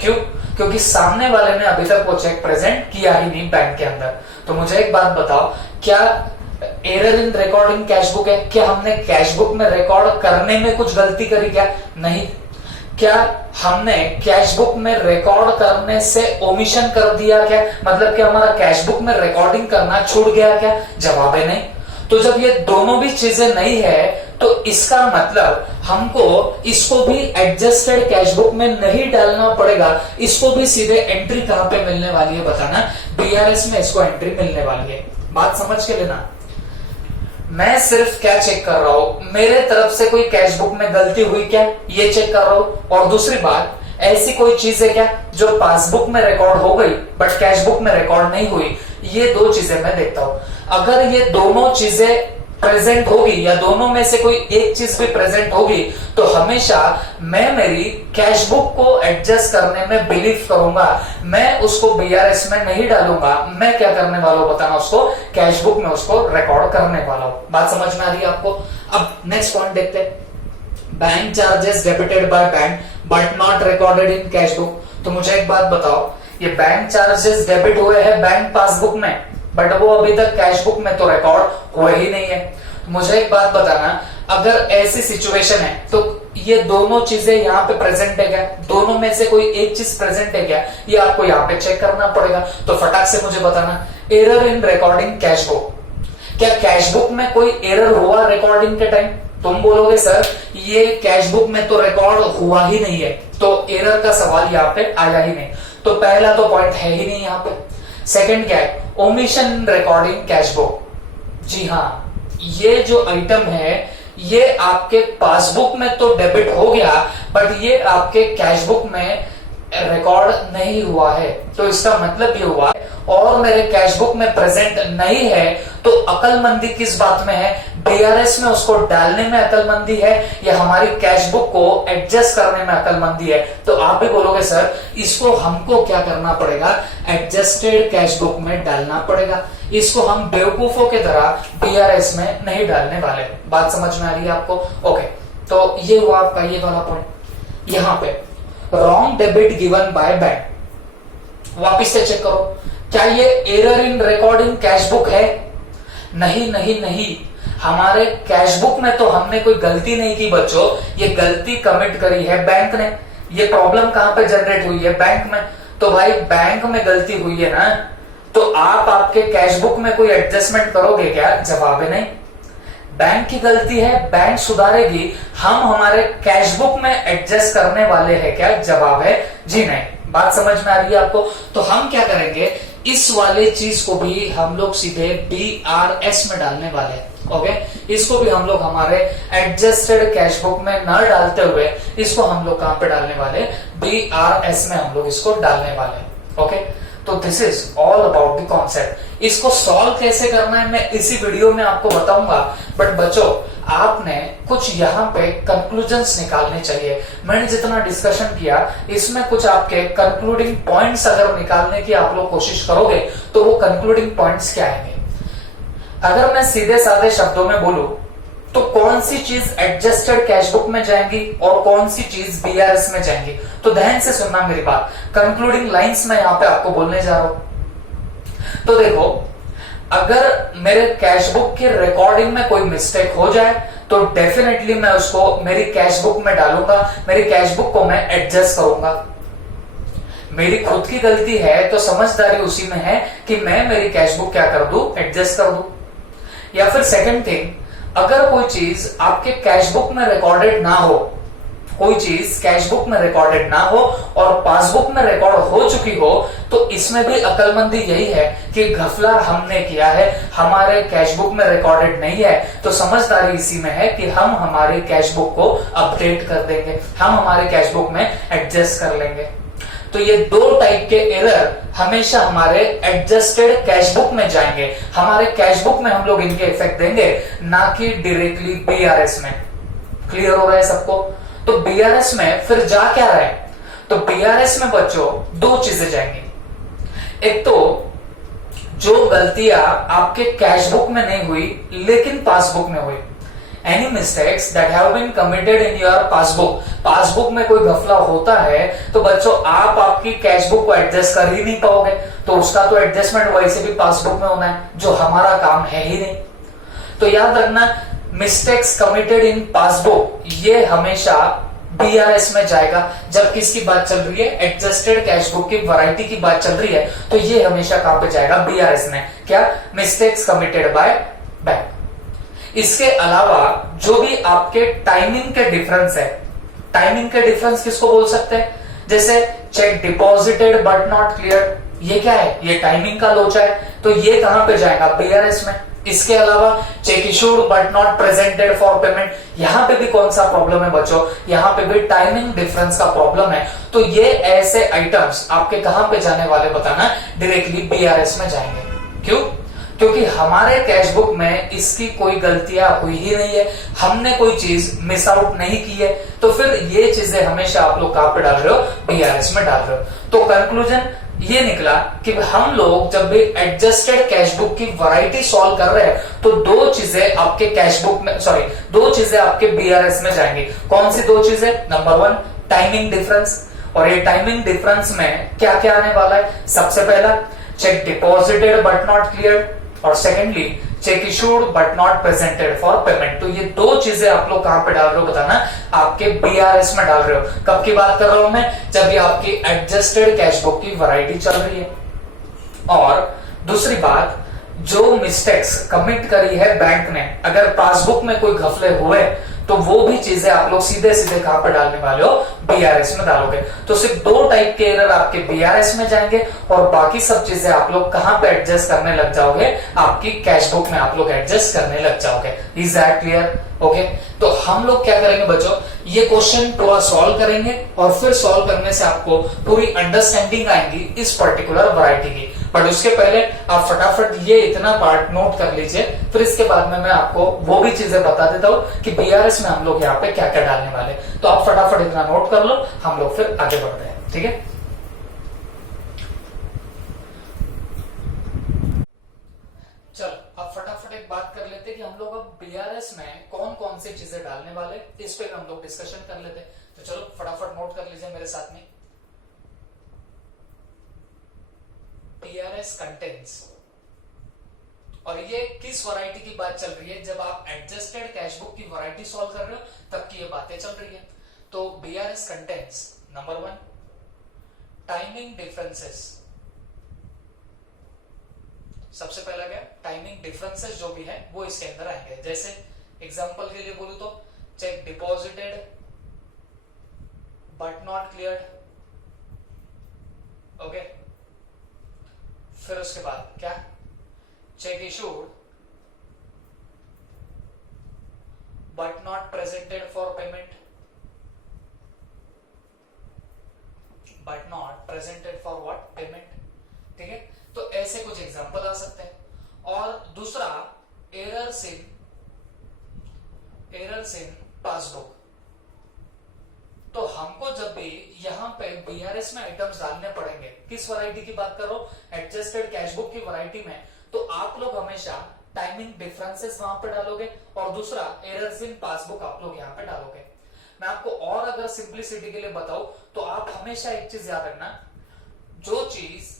क्यों? क्योंकि सामने वाले ने अभी तक वो चेक प्रेजेंट किया ही नहीं बैंक के अंदर। तो मुझे एक बात बताओ, क्या error in recording cash book है? क्या हमने कैश बुक में रिकॉर्ड करने में कुछ गलती करी क्या? नहीं। क्या हमने कैश बुक में रिकॉर्ड करने से ओमिशन कर दिया क्या? मतलब कि हमारा कैश बुक में रिकॉर्डिंग करना छूट गया क्या? जवाब है नहीं। तो जब ये दोनों भी चीजें नहीं है तो इसका मतलब हमको इसको भी एडजस्टेड कैश बुक में नहीं डालना पड़ेगा, इसको भी सीधे एंट्री कहां पे मिलने वाली है बताना, बीआरएस में इसको एंट्री मिलने वाली है। बात समझ के लेना। मैं सिर्फ क्या चेक कर रहा हूं, मेरे तरफ से कोई कैश बुक में गलती हुई क्या, ये चेक कर रहा हूं। और दूसरी बात, ऐसी कोई चीज है क्या जो पासबुक में रिकॉर्ड हो गई बट कैश बुक में रिकॉर्ड नहीं हुई? ये दो चीजें मैं देखता हूं। अगर ये दोनों चीजें प्रेजेंट होगी या दोनों में से कोई एक चीज भी प्रेजेंट होगी तो हमेशा मैं मेरी कैश बुक को एडजस्ट करने में बिलीव करूंगा, मैं उसको बीआरएस में नहीं डालूंगा। मैं क्या करने वाला हूं बताना, उसको कैश बुक में उसको रिकॉर्ड करने वाला हूं। बात समझ में आ रही है आपको? अब नेक्स्ट पॉइंट देखते हैं, bank charges debited by bank but not recorded in cash book. तो मुझे एक बात बताओ, ये बैंक चार्जेस डेबिट हुए हैं बैंक पासबुक में बट वो अभी तक कैश बुक में तो रिकॉर्ड हुए ही नहीं है। मुझे एक बात बताना, अगर ऐसी सिचुएशन है तो ये दोनों चीजें यहाँ पे प्रेजेंट है क्या? दोनों में से कोई एक चीज प्रेजेंट है क्या? ये आपको यहाँ पे चेक करना पड़ेगा। तो फटाक से मुझे बताना, error in recording cash book, क्या कैश बुक में कोई एरर हुआ रिकॉर्डिंग के टाइम? तुम बोलोगे सर ये कैश बुक में तो रिकॉर्ड हुआ ही नहीं है, तो एरर का सवाल यहाँ पे आया ही नहीं। तो पहला तो पॉइंट है ही नहीं यहाँ पे। सेकंड क्या है, ओमिशन रिकॉर्डिंग कैश बुक। जी हाँ, ये जो आइटम है ये आपके पासबुक में तो डेबिट हो गया बट ये आपके कैश बुक में रिकॉर्ड नहीं हुआ है। तो इसका मतलब ये हुआ और मेरे कैश बुक में प्रेजेंट नहीं है तो अकलमंदी किस बात में है? बीआरएस में उसको डालने में अकलमंदी है या हमारी कैश बुक को एडजस्ट करने में अकलमंदी है? तो आप भी बोलोगे सर इसको हमको क्या करना पड़ेगा, एडजस्टेड कैश बुक में डालना पड़ेगा। इसको हम बेवकूफों की तरह बीआरएस में नहीं डालने वाले। बात समझ में आ रही है आपको? ओके, तो ये हुआ आपका ये वाला पॉइंट। यहाँ पे wrong debit given by bank, वापिस से चेक करो, क्या ये error in recording cash book है? नहीं नहीं नहीं, हमारे कैश बुक में तो हमने कोई गलती नहीं की बच्चों, ये गलती कमिट करी है बैंक ने। ये प्रॉब्लम कहां पे जनरेट हुई है? बैंक में। तो भाई बैंक में गलती हुई है ना, तो आप आपके कैश बुक में कोई एडजस्टमेंट करोगे क्या? जवाब है नहीं। बैंक की गलती है, बैंक सुधारेगी, हम हमारे कैश बुक में एडजस्ट करने वाले हैं क्या? जवाब है जी नहीं। बात समझ में आ रही है आपको? तो हम क्या करेंगे, इस वाले चीज को भी हम लोग सीधे बीआरएस में डालने वाले हैं। ओके, इसको भी हम लोग हमारे एडजस्टेड कैश बुक में न डालते हुए इसको हम लोग कहां पे डालने वाले? बीआरएस में हम लोग इसको डालने वाले। ओके, तो this is all about the concept. इसको सॉल्व कैसे करना है मैं इसी वीडियो में आपको बताऊंगा, बट बच्चों आपने कुछ यहाँ पे कंक्लूजन्स निकालने चाहिए। मैंने जितना डिस्कशन किया इसमें कुछ आपके कंक्लूडिंग पॉइंट्स अगर निकालने की आप लोग कोशिश करोगे तो वो कंक्लूडिंग पॉइंट्स क्या आएंगे? अगर मैं सीधे साधे शब्दों में बोलूं तो कौन कौन सी चीज एडजस्टेड कैश बुक में जाएंगी और कौन सी चीज बीआरएस में जाएंगी। तो ध्यान से सुनना मेरी बात, कंक्लूडिंग लाइंस में यहां पे आपको बोलने जा रहा हूं। तो देखो, अगर मेरे कैश बुक की रिकॉर्डिंग में कोई मिस्टेक हो जाए तो डेफिनेटली मैं उसको मेरी कैश बुक में डालूंगा, मेरी कैश बुक को मैं एडजस्ट करूंगा। मेरी खुद की गलती है तो समझदारी उसी में है कि मैं मेरी कैश बुक क्या कर दूं, एडजस्ट कर दूं। या फिर सेकंड थिंग, अगर कोई चीज आपके कैश बुक में रिकॉर्डेड ना हो, कोई चीज कैश बुक में रिकॉर्डेड ना हो और पासबुक में रिकॉर्ड हो चुकी हो, तो इसमें भी अकलमंदी यही है कि घपला हमने किया है, हमारे कैश बुक में रिकॉर्डेड नहीं है, तो समझदारी इसी में है कि हम हमारी कैश बुक को अपडेट कर देंगे, हम हमारे कैश बुक में एडजस्ट कर लेंगे। तो ये दो टाइप के एरर हमेशा हमारे एडजस्टेड कैश बुक में जाएंगे, हमारे कैश बुक में हम लोग इनके इफेक्ट देंगे, ना कि डायरेक्टली बीआरएस में। क्लियर हो रहा है सबको? तो बीआरएस में फिर जा क्या रहा है? तो बीआरएस में बच्चों दो चीजें जाएंगी। एक तो जो गलतियां आपके कैश बुक में नहीं हुई लेकिन पासबुक में हुई, any mistakes that have been committed in your passbook, passbook में कोई घपला होता है तो बच्चों आप आपकी कैश बुक को एडजस्ट कर ही नहीं पाओगे, तो उसका तो एडजस्टमेंट वैसे भी पासबुक में होना है, जो हमारा काम है ही नहीं। तो याद रखना, मिस्टेक्स कमिटेड इन पासबुक ये हमेशा बीआरएस में जाएगा। जब किसकी बात चल रही है? एडजस्टेड कैश बुक की वैरायटी की बात चल रही है, तो ये हमेशा कहां पे जाएगा? बीआरएस में। क्या? Mistakes committed by bank. इसके अलावा जो भी आपके टाइमिंग के डिफरेंस है, टाइमिंग के डिफरेंस किसको बोल सकते हैं? जैसे cheque deposited but not clear, ये क्या है? ये टाइमिंग का लोचा है, तो ये कहां पे जाएगा? बीआरएस में। इसके अलावा check issued but not presented for payment, यहां पे भी कौन सा प्रॉब्लम है बच्चों? यहां पे भी टाइमिंग डिफरेंस का प्रॉब्लम है। तो ये ऐसे आइटम्स आपके कहां पे जाने वाले बताना? डायरेक्टली बीआरएस में जाएंगे। क्यों? क्योंकि हमारे कैश बुक में इसकी कोई गलतियां हुई ही नहीं है, हमने कोई चीज मिस आउट नहीं की है, तो फिर ये चीजें हमेशा आप लोग कहां पे डाल रहे हो? बीआरएस में डाल रहे हो। तो कंक्लूजन ये निकला कि हम लोग जब भी एडजस्टेड कैश बुक की वैरायटी सॉल्व कर रहे हैं तो दो चीजें आपके कैश बुक में, सॉरी, दो चीजें आपके बीआरएस में जाएंगी। कौन सी दो चीजें? नंबर वन, टाइमिंग डिफरेंस, और ये टाइमिंग डिफरेंस में क्या क्या आने वाला है? सबसे पहला cheque deposited but not clear, और secondly cheque issued but not presented for payment. तो ये दो चीजें आप लोग कहां पे डाल रहे हो बताना? आपके बीआरएस में डाल रहे हो। कब की बात कर रहा हूं मैं? जब ये आपकी एडजस्टेड कैश बुक की वैरायटी चल रही है। और दूसरी बात, जो मिस्टेक्स कमिट करी है बैंक ने, अगर पासबुक में कोई घपले हुए तो वो भी चीजें आप लोग सीधे सीधे कहां पे डालने वाले हो? बीआरएस में डालोगे। तो सिर्फ दो टाइप के एरर आपके बीआरएस में जाएंगे और बाकी सब चीजें आप लोग कहां पे एडजस्ट करने लग जाओगे? आपकी कैश बुक में आप लोग एडजस्ट करने लग जाओगे। Is that clear? ओके, तो हम लोग क्या करेंगे बच्चों? ये क्वेश्चन पूरा सॉल्व करेंगे और फिर सॉल्व करने से आपको पूरी अंडरस्टैंडिंग आएगी इस पर्टिकुलर वैरायटी की। बट उसके पहले आप फटाफट ये इतना पार्ट नोट कर लीजिए, फिर इसके बाद में मैं आपको वो भी चीजें बता देता हूं कि बीआरएस में हम लोग यहाँ पे क्या क्या डालने वाले। तो आप फटाफट इतना नोट कर लो, हम लोग फिर आगे बढ़ते हैं। ठीक है, चलो अब फटाफट एक बात कर लेते हैं कि हम लोग अब बीआरएस में कौन कौन सी चीजें डालने वाले, इस पे हम लोग डिस्कशन कर लेते हैं। तो चलो फटाफट नोट कर लीजिए मेरे साथ में। बीआरएस कंटेंट्स, और ये किस वैरायटी की बात चल रही है? जब आप एडजस्टेड कैश बुक की वैरायटी सॉल्व कर रहे हो तब की ये बातें चल रही है। तो BRS contents, number one, timing differences. सबसे पहला क्या? टाइमिंग डिफरेंसेस जो भी है वो इसके अंदर आएंगे। जैसे एग्जांपल के लिए बोलूं तो check deposited but not cleared. Okay, फिर उसके बाद क्या? Check issued but not presented for payment, but not presented for what? Payment. ठीक है, तो ऐसे कुछ एग्जांपल आ सकते हैं। और दूसरा, एरर्स इन पासबुक। तो हमको जब भी यहां पे बीआरएस में आइटम्स डालने पड़ेंगे, किस वैरायटी की बात कर रहा हूं? एडजस्टेड कैश बुक की वैरायटी में, तो आप लोग हमेशा टाइमिंग डिफरेंसेस वहां पे डालोगे, और दूसरा एरर्स इन पासबुक आप लोग यहाँ पे डालोगे। मैं आपको और अगर सिंप्लिसिटी के लिए बताऊं तो आप हमेशा एक चीज याद रखना, जो चीज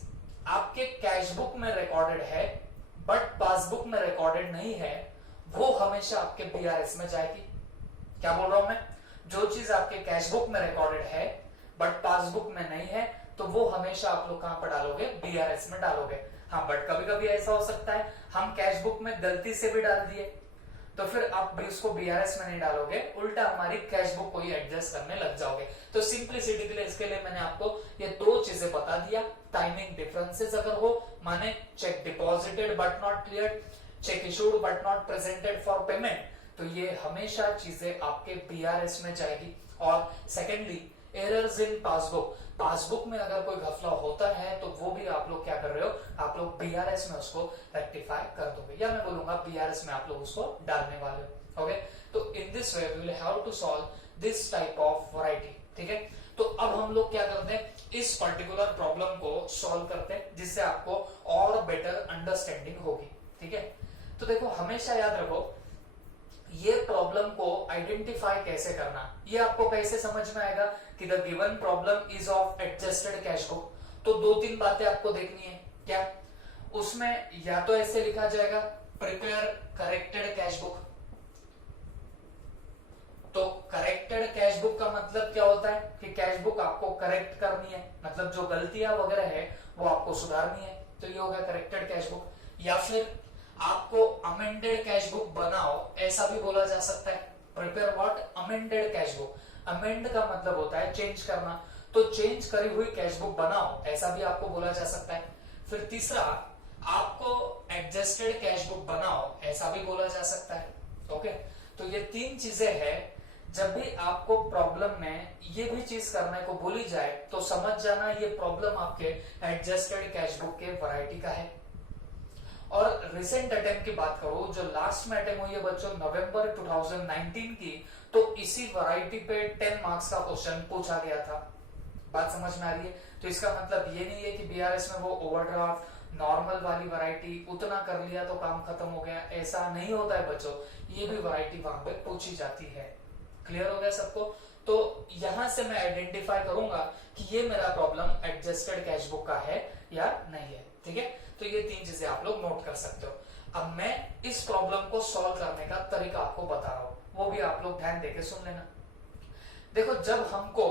आपके कैश बुक में रिकॉर्डेड है बट पासबुक में रिकॉर्डेड नहीं है, वो हमेशा आपके बीआरएस में जाएगी। क्या बोल रहा हूं मैं? जो चीज आपके कैश बुक में रिकॉर्डेड है बट पासबुक में नहीं है, तो वो हमेशा आप लोग कहां पर डालोगे? बीआरएस में डालोगे। हाँ, बट कभी कभी ऐसा हो सकता है हम कैश बुक में गलती से भी डाल दिए, तो फिर आप भी उसको बीआरएस में नहीं डालोगे, उल्टा हमारी कैश बुक को ही एडजस्ट करने लग जाओगे। तो सिंप्लिसिटी के लिए इसके लिए मैंने आपको ये दो चीजें बता दिया। टाइमिंग डिफरेंसेस अगर हो, माने check deposited but not clear, check issued but not presented for payment, तो ये हमेशा चीजें आपके बीआरएस में जाएगी। और secondly errors in passbook, passbook में अगर कोई घपला होता है तो वो भी आप लोग क्या कर रहे हो? आप लोग बीआरएस में उसको रेक्टिफाई कर दोगे, या मैं बोलूंगा बीआरएस में आप लोग उसको डालने वाले हो। ओके, तो in this way we will have to solve this type of variety. ठीक है, तो अब हम लोग क्या करते हैं, इस पर्टिकुलर प्रॉब्लम को सॉल्व करते हैं, जिससे आपको और बेटर अंडरस्टैंडिंग होगी। ठीक है, तो देखो हमेशा याद रखो, ये प्रॉब्लम को आइडेंटिफाई कैसे करना, ये आपको कैसे समझ में आएगा कि the given problem is of adjusted cash book. तो दो तीन बातें आपको देखनी है। क्या उसमें या तो ऐसे लिखा जाएगा प्रिपेयर करेक्टेड कैश बुक, तो करेक्टेड कैश बुक का मतलब क्या होता है कि कैश बुक आपको करेक्ट करनी है, मतलब जो गलतियां वगैरह है वो आपको सुधारनी है, तो ये हो गया करेक्टेड कैश बुक। या फिर आपको अमेंडेड कैश बुक बनाओ, ऐसा भी बोला जा सकता है। Prepare what? Amended cash book. Amend का मतलब होता है चेंज करना, तो चेंज करी हुई कैश बुक बनाओ, ऐसा भी आपको बोला जा सकता है। फिर तीसरा, आपको एडजस्टेड कैश बुक बनाओ, ऐसा भी बोला जा सकता है। ओके, तो ये तीन चीजें हैं। जब भी आपको प्रॉब्लम में ये भी चीज करने को बोली जाए तो समझ जाना ये प्रॉब्लम आपके एडजस्टेड कैश बुक के वैरायटी का है। और रिसेंट अटेम्प्ट की बात करूं, जो लास्ट में अटेम्प्ट हुई है बच्चों नवंबर 2019 की, तो इसी वैरायटी पे 10 मार्क्स का क्वेश्चन पूछा गया था। बात समझ में आ रही है? तो इसका मतलब ये नहीं है कि बीआरएस में वो ओवरड्राफ्ट नॉर्मल वाली वैरायटी उतना कर लिया तो काम खत्म हो गया, ऐसा नहीं होता है बच्चों। ये भी वैरायटी वहां पे पूछी जाती है। क्लियर हो गया सबको? तो यहां से मैं आइडेंटिफाई करूंगा कि ये मेरा प्रॉब्लम एडजस्टेड कैश बुक का है या नहीं है। ठीक है, तो ये तीन चीजें आप लोग नोट कर सकते हो। अब मैं इस प्रॉब्लम को सॉल्व करने का तरीका आपको बता रहा हूं, वो भी आप लोग ध्यान देके सुन लेना। देखो, जब हमको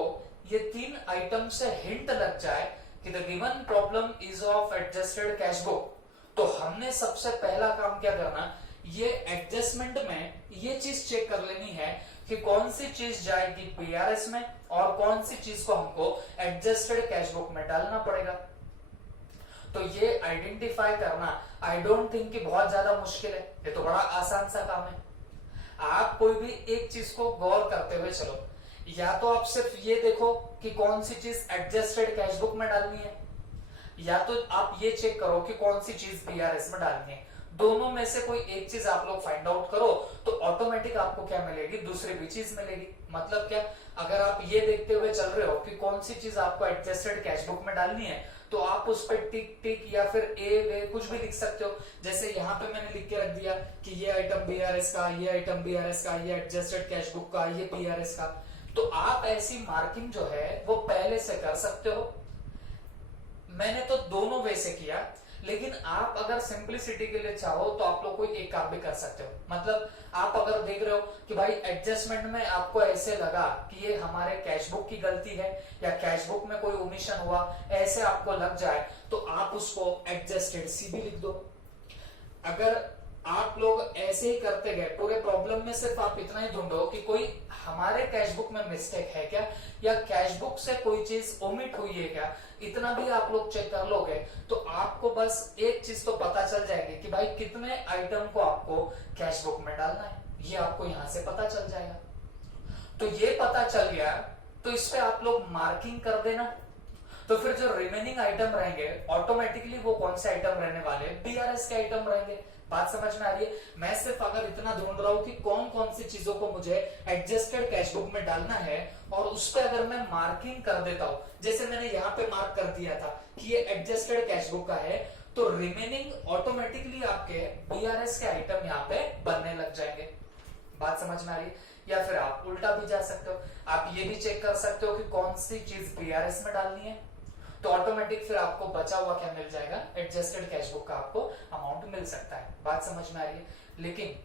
ये तीन आइटम से हिंट लग जाए कि the given problem is of adjusted cash book, तो हमने सबसे पहला काम क्या करना, ये एडजस्टमेंट में ये चीज चेक कर लेनी है कि कौन सी चीज जाएगी बीआरएस में और कौन सी चीज को हमको एडजस्टेड कैश बुक में डालना पड़ेगा। तो ये आइडेंटिफाई करना आई डोंट थिंक कि बहुत ज्यादा मुश्किल है, ये तो बड़ा आसान सा काम है। आप कोई भी एक चीज को गौर करते हुए चलो, या तो आप सिर्फ ये देखो कि कौन सी चीज एडजस्टेड कैश बुक में डालनी है, या तो आप ये चेक करो कि कौन सी चीज बीआरएस में डालनी है। दोनों में से कोई एक चीज आप लोग फाइंड आउट करो तो ऑटोमेटिक आपको क्या मिलेगी, दूसरी भी चीज मिलेगी। मतलब क्या, अगर आप ये देखते हुए चल रहे हो कि कौन सी चीज आपको एडजस्टेड कैश बुक में डालनी है, तो आप उस पर टिक टिक या फिर ए वे कुछ भी लिख सकते हो। जैसे यहाँ पे मैंने लिख के रख दिया कि ये आइटम बीआरएस का, ये आइटम बीआरएस का, ये एडजस्टेड कैश बुक का, ये बीआरएस का। तो आप ऐसी मार्किंग जो है वो पहले से कर सकते हो। मैंने तो दोनों वे से किया, लेकिन आप अगर सिंप्लिसिटी के लिए चाहो तो आप लोग कोई एक काम भी कर सकते हो। मतलब आप अगर देख रहे हो कि भाई एडजस्टमेंट में आपको ऐसे लगा कि ये हमारे कैश बुक की गलती है या कैश बुक में कोई ओमिशन हुआ, ऐसे आपको लग जाए तो आप उसको एडजस्टेड सी भी लिख दो। अगर आप लोग ऐसे ही करते गए पूरे प्रॉब्लम में, सिर्फ आप इतना ही ढूंढो कि कोई हमारे कैश बुक में मिस्टेक है क्या, या कैश बुक से कोई चीज ओमिट हुई है क्या, इतना भी आप लोग चेक कर लोगे तो आपको बस एक चीज तो पता चल जाएगी कि भाई कितने आइटम को आपको कैश बुक में डालना है, ये आपको यहां से पता चल जाएगा। तो ये पता चल गया तो इस पे आप लोग मार्किंग कर देना। तो फिर जो रिमेनिंग आइटम रहेंगे ऑटोमेटिकली वो कौन से आइटम रहने वाले, बीआरएस के आइटम रहेंगे। बात समझ में आ रही है? मैं सिर्फ अगर इतना ढूंढ रहा हूं कि कौन कौन सी चीजों को मुझे एडजस्टेड कैश बुक में डालना है, और उस पर अगर मैं मार्किंग कर देता हूं, जैसे मैंने यहां पे मार्क कर दिया था कि ये एडजस्टेड कैश बुक का है, तो रिमेनिंग ऑटोमेटिकली आपके बीआरएस के आइटम यहाँ पे बनने लग जाएंगे। बात समझ में आ रही है? या फिर आप उल्टा भी जा सकते हो, आप ये भी चेक कर सकते हो कि कौन सी चीज बीआरएस में डालनी है, तो ऑटोमेटिक फिर आपको बचा हुआ क्या मिल जाएगा, एडजस्टेड कैश बुक का आपको अमाउंट मिल सकता है। बात समझ में आ रही है? लेकिन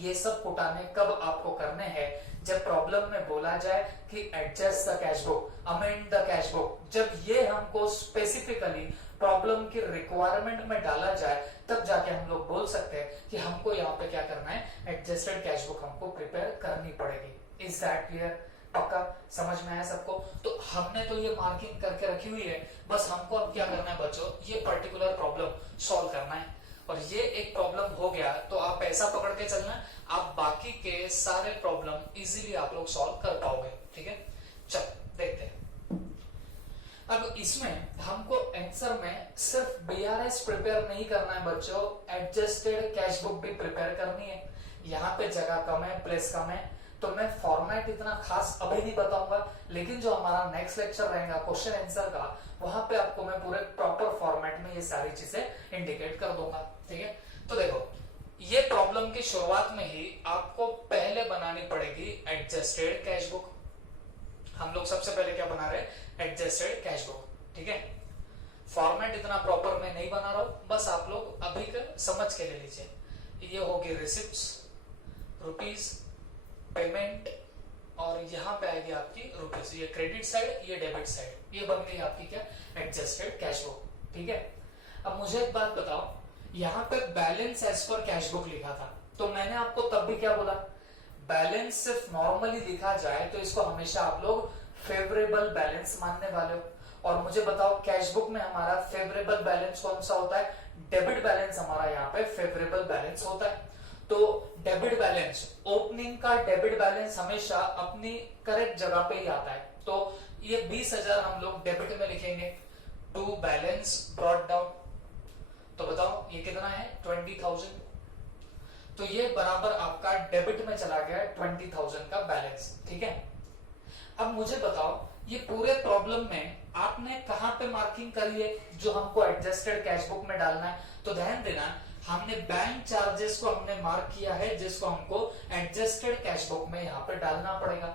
ये सब कुटाने कब आपको करने हैं, जब प्रॉब्लम में बोला जाए कि adjust the cash book, amend the cash book, जब ये हमको स्पेसिफिकली प्रॉब्लम की रिक्वायरमेंट में डाला जाए, तब जाके हम लोग बोल सकते हैं कि हमको यहाँ पे क्या करना है, एडजस्टेड कैश बुक हमको प्रिपेयर करनी पड़ेगी। Is that clear? पक्का समझ में आया सबको? तो हमने तो ये मार्किंग करके रखी हुई है, बस हमको अब क्या करना है बच्चों, ये पर्टिकुलर प्रॉब्लम सॉल्व करना है। और ये एक प्रॉब्लम हो गया तो आप ऐसा पकड़ के चलना, आप बाकी के सारे प्रॉब्लम इजीली आप लोग सॉल्व कर पाओगे। ठीक है, चल देखते हैं। अब इसमें हमको आंसर में सिर्फ बीआरएस प्रिपेयर नहीं करना है बच्चों, एडजस्टेड कैश बुक भी प्रिपेयर करनी है। यहाँ पे जगह कम है, प्लेस कम है, तो मैं फॉर्मेट इतना खास अभी नहीं बताऊंगा, लेकिन जो हमारा नेक्स्ट लेक्चर रहेगा क्वेश्चन आंसर का, वहां पे आपको मैं पूरे प्रॉपर फॉर्मेट में ये सारी चीजें इंडिकेट कर दूंगा। ठीक है, तो देखो ये प्रॉब्लम की शुरुआत में ही आपको पहले बनानी पड़ेगी एडजस्टेड कैश बुक। हम लोग सबसे पहले क्या बना रहे हैं, एडजस्टेड कैश बुक। ठीक है, फॉर्मेट इतना प्रॉपर मैं नहीं बना रहा हूं, बस आप लोग अभी का समझ के ले लीजिए। ये होगी रिसिप्ट्स, रुपीज, पेमेंट, और यहां पे आएगी आपकी रुपीज। ये क्रेडिट साइड, ये डेबिट साइड, ये बन गई आपकी क्या, एडजस्टेड कैश बुक। ठीक है, अब मुझे एक बात बताओ, यहाँ पे balance as per cash book लिखा था, तो मैंने आपको तब भी क्या बोला, बैलेंस सिर्फ नॉर्मली लिखा जाए तो इसको हमेशा आप लोग फेवरेबल बैलेंस मानने वाले हो। और मुझे बताओ कैश बुक में हमारा फेवरेबल बैलेंस कौन सा होता है, डेबिट बैलेंस हमारा यहाँ पे फेवरेबल बैलेंस होता है। तो डेबिट बैलेंस, ओपनिंग का डेबिट बैलेंस हमेशा अपनी करेक्ट जगह पे ही आता है। तो ये 20,000 हम लोग डेबिट में लिखेंगे, टू बैलेंस ब्रॉट डाउन, तो बताओ ये कितना है, 20,000। तो ये बराबर आपका डेबिट में चला गया 20,000 का बैलेंस। ठीक है, अब मुझे बताओ ये पूरे प्रॉब्लम में आपने कहां पे मार्किंग करी है जो हमको एडजस्टेड कैश बुक में डालना है, तो ध्यान देना हमने बैंक चार्जेस को हमने मार्क किया है, जिसको हमको एडजस्टेड कैश बुक में यहाँ पे डालना पड़ेगा।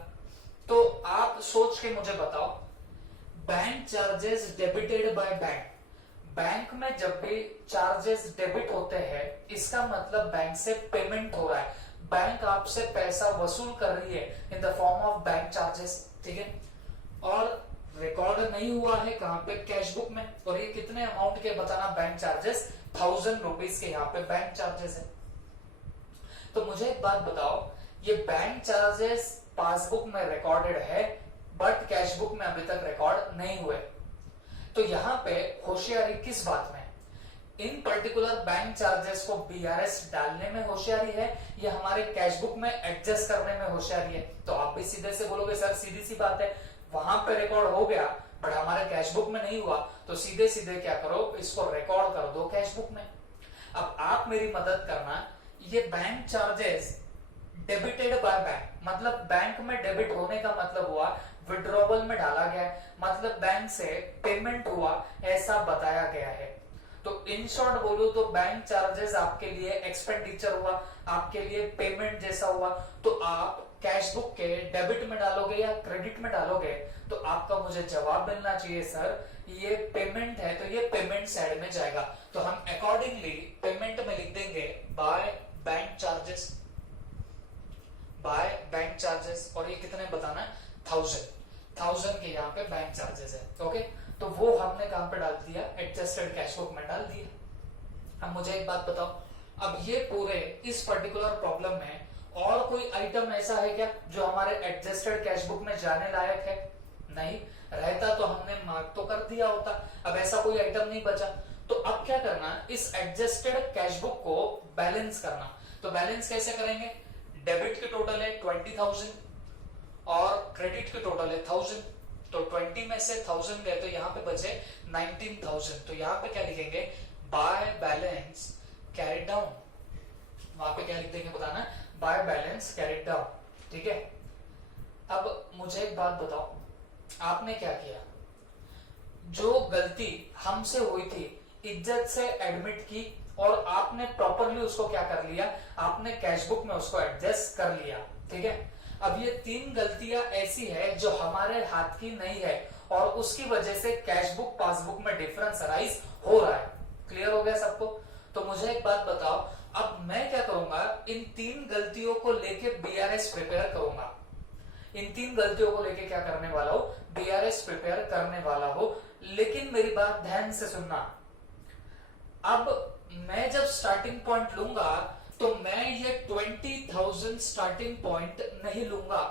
तो आप सोच के मुझे बताओ, bank charges debited by bank, bank में जब भी चार्जेस डेबिट होते हैं इसका मतलब बैंक से पेमेंट हो रहा है, बैंक आपसे पैसा वसूल कर रही है in the form of bank charges. ठीक है, और रिकॉर्ड नहीं हुआ है कहां पे, कैश बुक में, और ये कितने अमाउंट के बताना, बैंक चार्जेस 1000 रुपीज के यहाँ पे बैंक चार्जेस है। तो मुझे एक बात बताओ, ये बैंक चार्जेस पासबुक में रिकॉर्डेड है बट कैश बुक में अभी तक रिकॉर्ड नहीं हुए, तो यहाँ पे होशियारी किस बात में, इन पर्टिकुलर बैंक चार्जेस को बीआरएस डालने में होशियारी है या हमारे कैश बुक में एडजस्ट करने में होशियारी है? तो आप भी सीधे से बोलोगे सर सीधी सी बात है, वहां पे रिकॉर्ड हो गया बट हमारे कैश बुक में नहीं हुआ, तो सीधे सीधे क्या करो, इसको रिकॉर्ड कर दो कैश बुक में। अब आप मेरी मदद करना, ये bank charges debited by bank, मतलब बैंक में डेबिट होने का मतलब हुआ विड्रॉवल में डाला गया, मतलब बैंक से पेमेंट हुआ ऐसा बताया गया है। तो इन शॉर्ट बोलो तो बैंक चार्जेस आपके लिए एक्सपेंडिचर हुआ, आपके लिए पेमेंट जैसा हुआ। तो आप कैश बुक के डेबिट में डालोगे या क्रेडिट में डालोगे, तो आपका मुझे जवाब मिलना चाहिए सर ये पेमेंट है, तो ये पेमेंट साइड में जाएगा। तो हम अकॉर्डिंगली पेमेंट में लिख देंगे by bank charges, by bank charges, और ये कितने बताना है, 1000 के यहाँ पे बैंक चार्जेस है। ओके, तो वो हमने कहां पे डाल दिया, एडजस्टेड कैश बुक में डाल दिया। अब मुझे एक बात बताओ, अब ये पूरे इस पर्टिकुलर प्रॉब्लम में और कोई आइटम ऐसा है क्या जो हमारे एडजस्टेड कैश बुक में जाने लायक है? नहीं रहता तो हमने मार्क तो कर दिया होता, अब ऐसा कोई आइटम नहीं बचा। तो अब क्या करना, इस एडजस्टेड कैश बुक को बैलेंस करना। तो बैलेंस कैसे करेंगे, डेबिट की टोटल है 20,000 और क्रेडिट की टोटल है 1000, तो 20 में से 1000 गए तो यहाँ पे बचे 19,000। तो यहाँ पे क्या लिखेंगे, बाय बैलेंस कैरिड डाउन, वहां पे क्या लिख देंगे बताना, बाय बैलेंस कैरिड डाउन। ठीक है, अब मुझे एक बात बताओ, आपने क्या किया, जो गलती हमसे हुई थी इज्जत से एडमिट की और आपने प्रॉपरली उसको क्या कर लिया, आपने कैश बुक में उसको एडजस्ट कर लिया। ठीक है, अब ये 3 गलतियां ऐसी है जो हमारे हाथ की नहीं है और उसकी वजह से कैश बुक पासबुक में डिफरेंस अराइज हो रहा है। क्लियर हो गया सबको? तो मुझे एक बात बताओ, अब मैं क्या करूंगा, इन 3 गलतियों को लेके बीआरएस प्रिपेयर करूंगा। इन 3 गलतियों को लेके क्या करने वाला हो, बीआरएस प्रिपेयर करने वाला हो। लेकिन मेरी बात ध्यान से सुनना, अब मैं जब स्टार्टिंग पॉइंट लूंगा तो मैं ये 20,000 स्टार्टिंग पॉइंट नहीं लूंगा।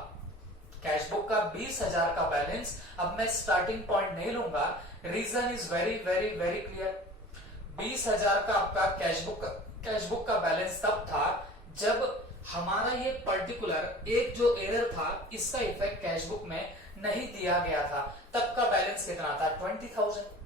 कैश बुक का 20,000 का बैलेंस अब मैं स्टार्टिंग पॉइंट नहीं लूंगा। Reason is very very very clear. 20,000 का आपका कैश बुक का बैलेंस तब था जब हमारा ये पर्टिकुलर एक जो एरर था इसका इफेक्ट कैश बुक में नहीं दिया गया था। तब का बैलेंस कितना था, 20,000।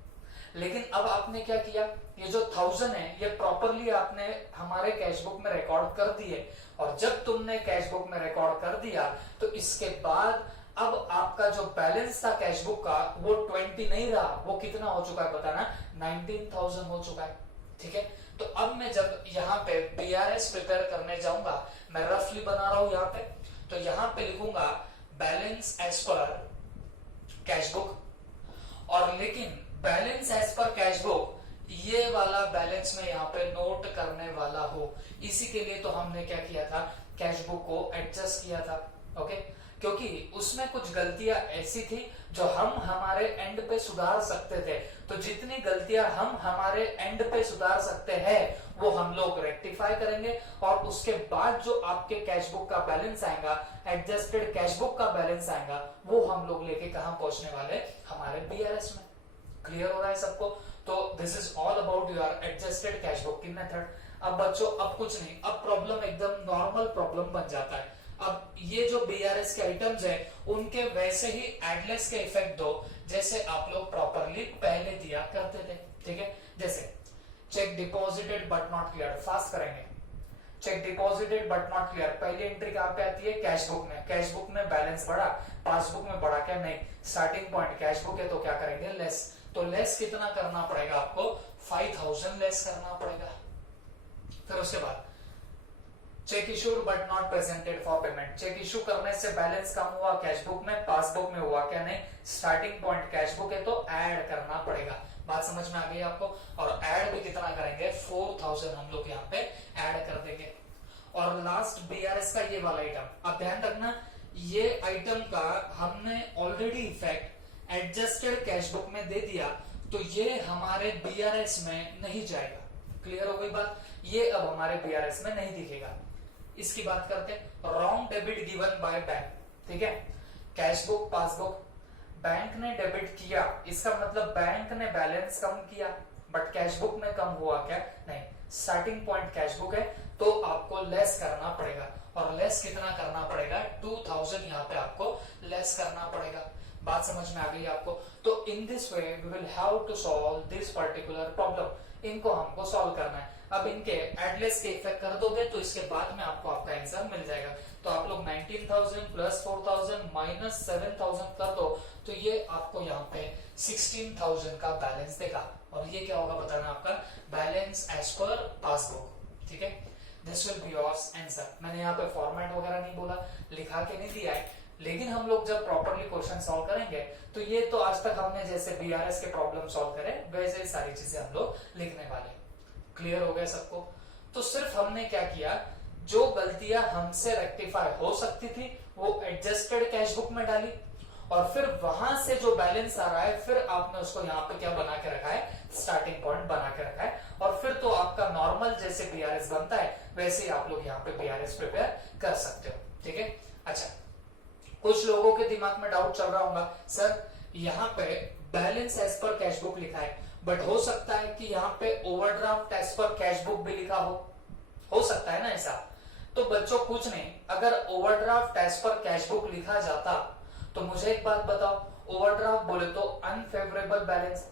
लेकिन अब आपने क्या किया, ये जो 1000 है ये प्रॉपरली आपने हमारे कैश बुक में रिकॉर्ड कर दिए। और जब तुमने कैश बुक में रिकॉर्ड कर दिया तो इसके बाद अब आपका जो बैलेंस था कैश बुक का वो 20 नहीं रहा, वो कितना हो चुका है बताना, 19,000 हो चुका है। ठीक है, तो अब मैं जब यहाँ पे बीआरएस प्रिपेयर करने जाऊंगा, मैं रफली बना रहा हूं यहाँ पे, तो यहाँ पे लिखूंगा balance as per cash book, और लेकिन balance as per cash book ये वाला बैलेंस में यहाँ पे नोट करने वाला हो। इसी के लिए तो हमने क्या किया था, कैश बुक को एडजस्ट किया था। ओके, क्योंकि उसमें कुछ गलतियां ऐसी थी जो हम हमारे एंड पे सुधार सकते थे। तो जितनी गलतियां हम हमारे एंड पे सुधार सकते हैं वो हम लोग रेक्टिफाई करेंगे, और उसके बाद जो आपके कैश बुक का बैलेंस आएगा, एडजस्टेड कैश बुक का बैलेंस आएगा, वो हम लोग लेके कहां पहुंचने वाले, हमारे बीआरएस में। क्लियर हो रहा है सबको? तो this is all about your adjusted cash book की मेथड। अब बच्चों अब कुछ नहीं, अब प्रॉब्लम एकदम नॉर्मल प्रॉब्लम बन जाता है। अब ये जो बीआरएस के आइटम्स है उनके वैसे ही एडलेस के इफेक्ट दो जैसे आप लोग प्रॉपरली पहले दिया करते थे। ठीक है, जैसे cheque deposited but not clear, fast करेंगे। Cheque deposited but not clear, पहली एंट्री कहां पे आती है, कैश बुक में। कैश बुक में बैलेंस बढ़ा, पासबुक में बढ़ा क्या, नहीं। स्टार्टिंग पॉइंट कैश बुक है तो क्या करेंगे, लेस। तो लेस कितना करना पड़ेगा आपको, 5,000 लेस करना पड़ेगा। फिर उसके बाद cheque issued but not presented for payment, cheque issue करने से बैलेंस कम हुआ कैश बुक में, पासबुक में हुआ क्या, नहीं। स्टार्टिंग पॉइंट कैश बुक है तो ऐड करना पड़ेगा। बात समझ में आ गई आपको? और ऐड भी कितना करेंगे, 4,000 हम लोग यहाँ पे ऐड कर देंगे। और लास्ट बीआरएस का ये वाला आइटम, अब ध्यान रखना, ये आइटम का हमने already effect adjusted cash book में दे दिया, तो ये हमारे बीआरएस में नहीं जाएगा। क्लियर हो गई बात? ये अब हमारे बीआरएस में नहीं दिखेगा। इसकी बात करते हैं, wrong debit given by bank. ठीक है, कैश बुक पासबुक, बैंक ने डेबिट किया, इसका मतलब बैंक ने बैलेंस कम किया, बट कैश बुक में कम हुआ क्या, नहीं। स्टार्टिंग पॉइंट कैश बुक है तो आपको लेस करना पड़ेगा, और लेस कितना करना पड़ेगा, 2,000 यहाँ पे आपको लेस करना पड़ेगा। बात समझ में आ गई आपको? तो in this way we will have to solve this particular problem. इनको हमको सॉल्व करना है। अब इनके एडलेस के इफेक्ट कर दोगे तो इसके बाद में आपको आपका आंसर मिल जाएगा। तो आप लोग 19,000 प्लस 4,000 माइनस 7,000 कर दो, तो ये आपको यहाँ पे 16,000 का बैलेंस देगा। और ये क्या होगा बताना, आपका बैलेंस एज पर पासबुक। ठीक है, this will be yours answer. मैंने यहाँ पे फॉर्मेट वगैरह नहीं बोला, लिखा के नहीं दिया है, लेकिन हम लोग जब प्रॉपरली क्वेश्चन सॉल्व करेंगे तो ये तो आज तक हमने जैसे बीआरएस के प्रॉब्लम सॉल्व करे वैसे ही सारी चीजें हम लोग लिखने वाले। क्लियर हो गया सबको? तो सिर्फ हमने क्या किया, जो गलतियां हमसे रेक्टिफाई हो सकती थी वो एडजस्टेड कैश बुक में डाली, और फिर वहां से जो बैलेंस आ रहा है फिर आपने उसको यहाँ पे क्या बना के रखा है, स्टार्टिंग पॉइंट बना के रखा है। और फिर तो आपका नॉर्मल जैसे बीआरएस बनता है वैसे ही आप लोग यहाँ पे बीआरएस प्रिपेयर कर सकते हो। ठीक है, अच्छा, कुछ लोगों के दिमाग में डाउट चल रहा होगा, सर यहाँ पे balance as per cash book लिखा है, बट हो सकता है कि यहाँ पे overdraft as per cash book भी लिखा हो सकता है ना ऐसा। तो बच्चों कुछ नहीं, अगर overdraft as per cash book लिखा जाता तो मुझे एक बात बताओ, ओवरड्राफ्ट बोले तो unfavourable balance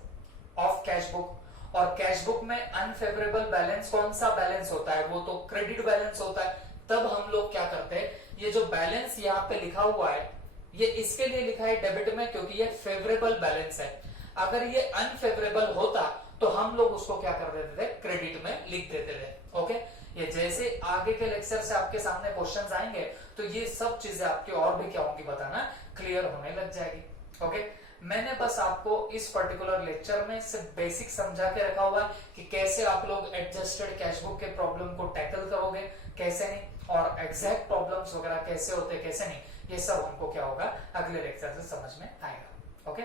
of cash book, और कैश बुक में अनफेवरेबल बैलेंस कौन सा बैलेंस होता है, वो तो क्रेडिट बैलेंस होता है। तब हम लोग क्या करते हैं, ये जो बैलेंस यहाँ पे लिखा हुआ है ये इसके लिए लिखा है डेबिट में, क्योंकि ये फेवरेबल बैलेंस है। अगर ये अनफेवरेबल होता तो हम लोग उसको क्या कर देते थे, क्रेडिट में लिख देते थे। ओके, ये जैसे आगे के लेक्चर से आपके सामने क्वेश्चंस आएंगे तो ये सब चीजें आपकी और भी क्या होंगी बताना क्लियर होने लग जाएगी। ओके, मैंने बस आपको इस पर्टिकुलर लेक्चर में सिर्फ बेसिक समझा के रखा हुआ है कि कैसे आप लोग एडजस्टेड कैश बुक के प्रॉब्लम को टैकल करोगे, कैसे नहीं, और एग्जैक्ट प्रॉब्लम्स वगैरह कैसे होते कैसे नहीं, ये सब हमको क्या होगा अगले लेक्चर से समझ में आएगा। ओके।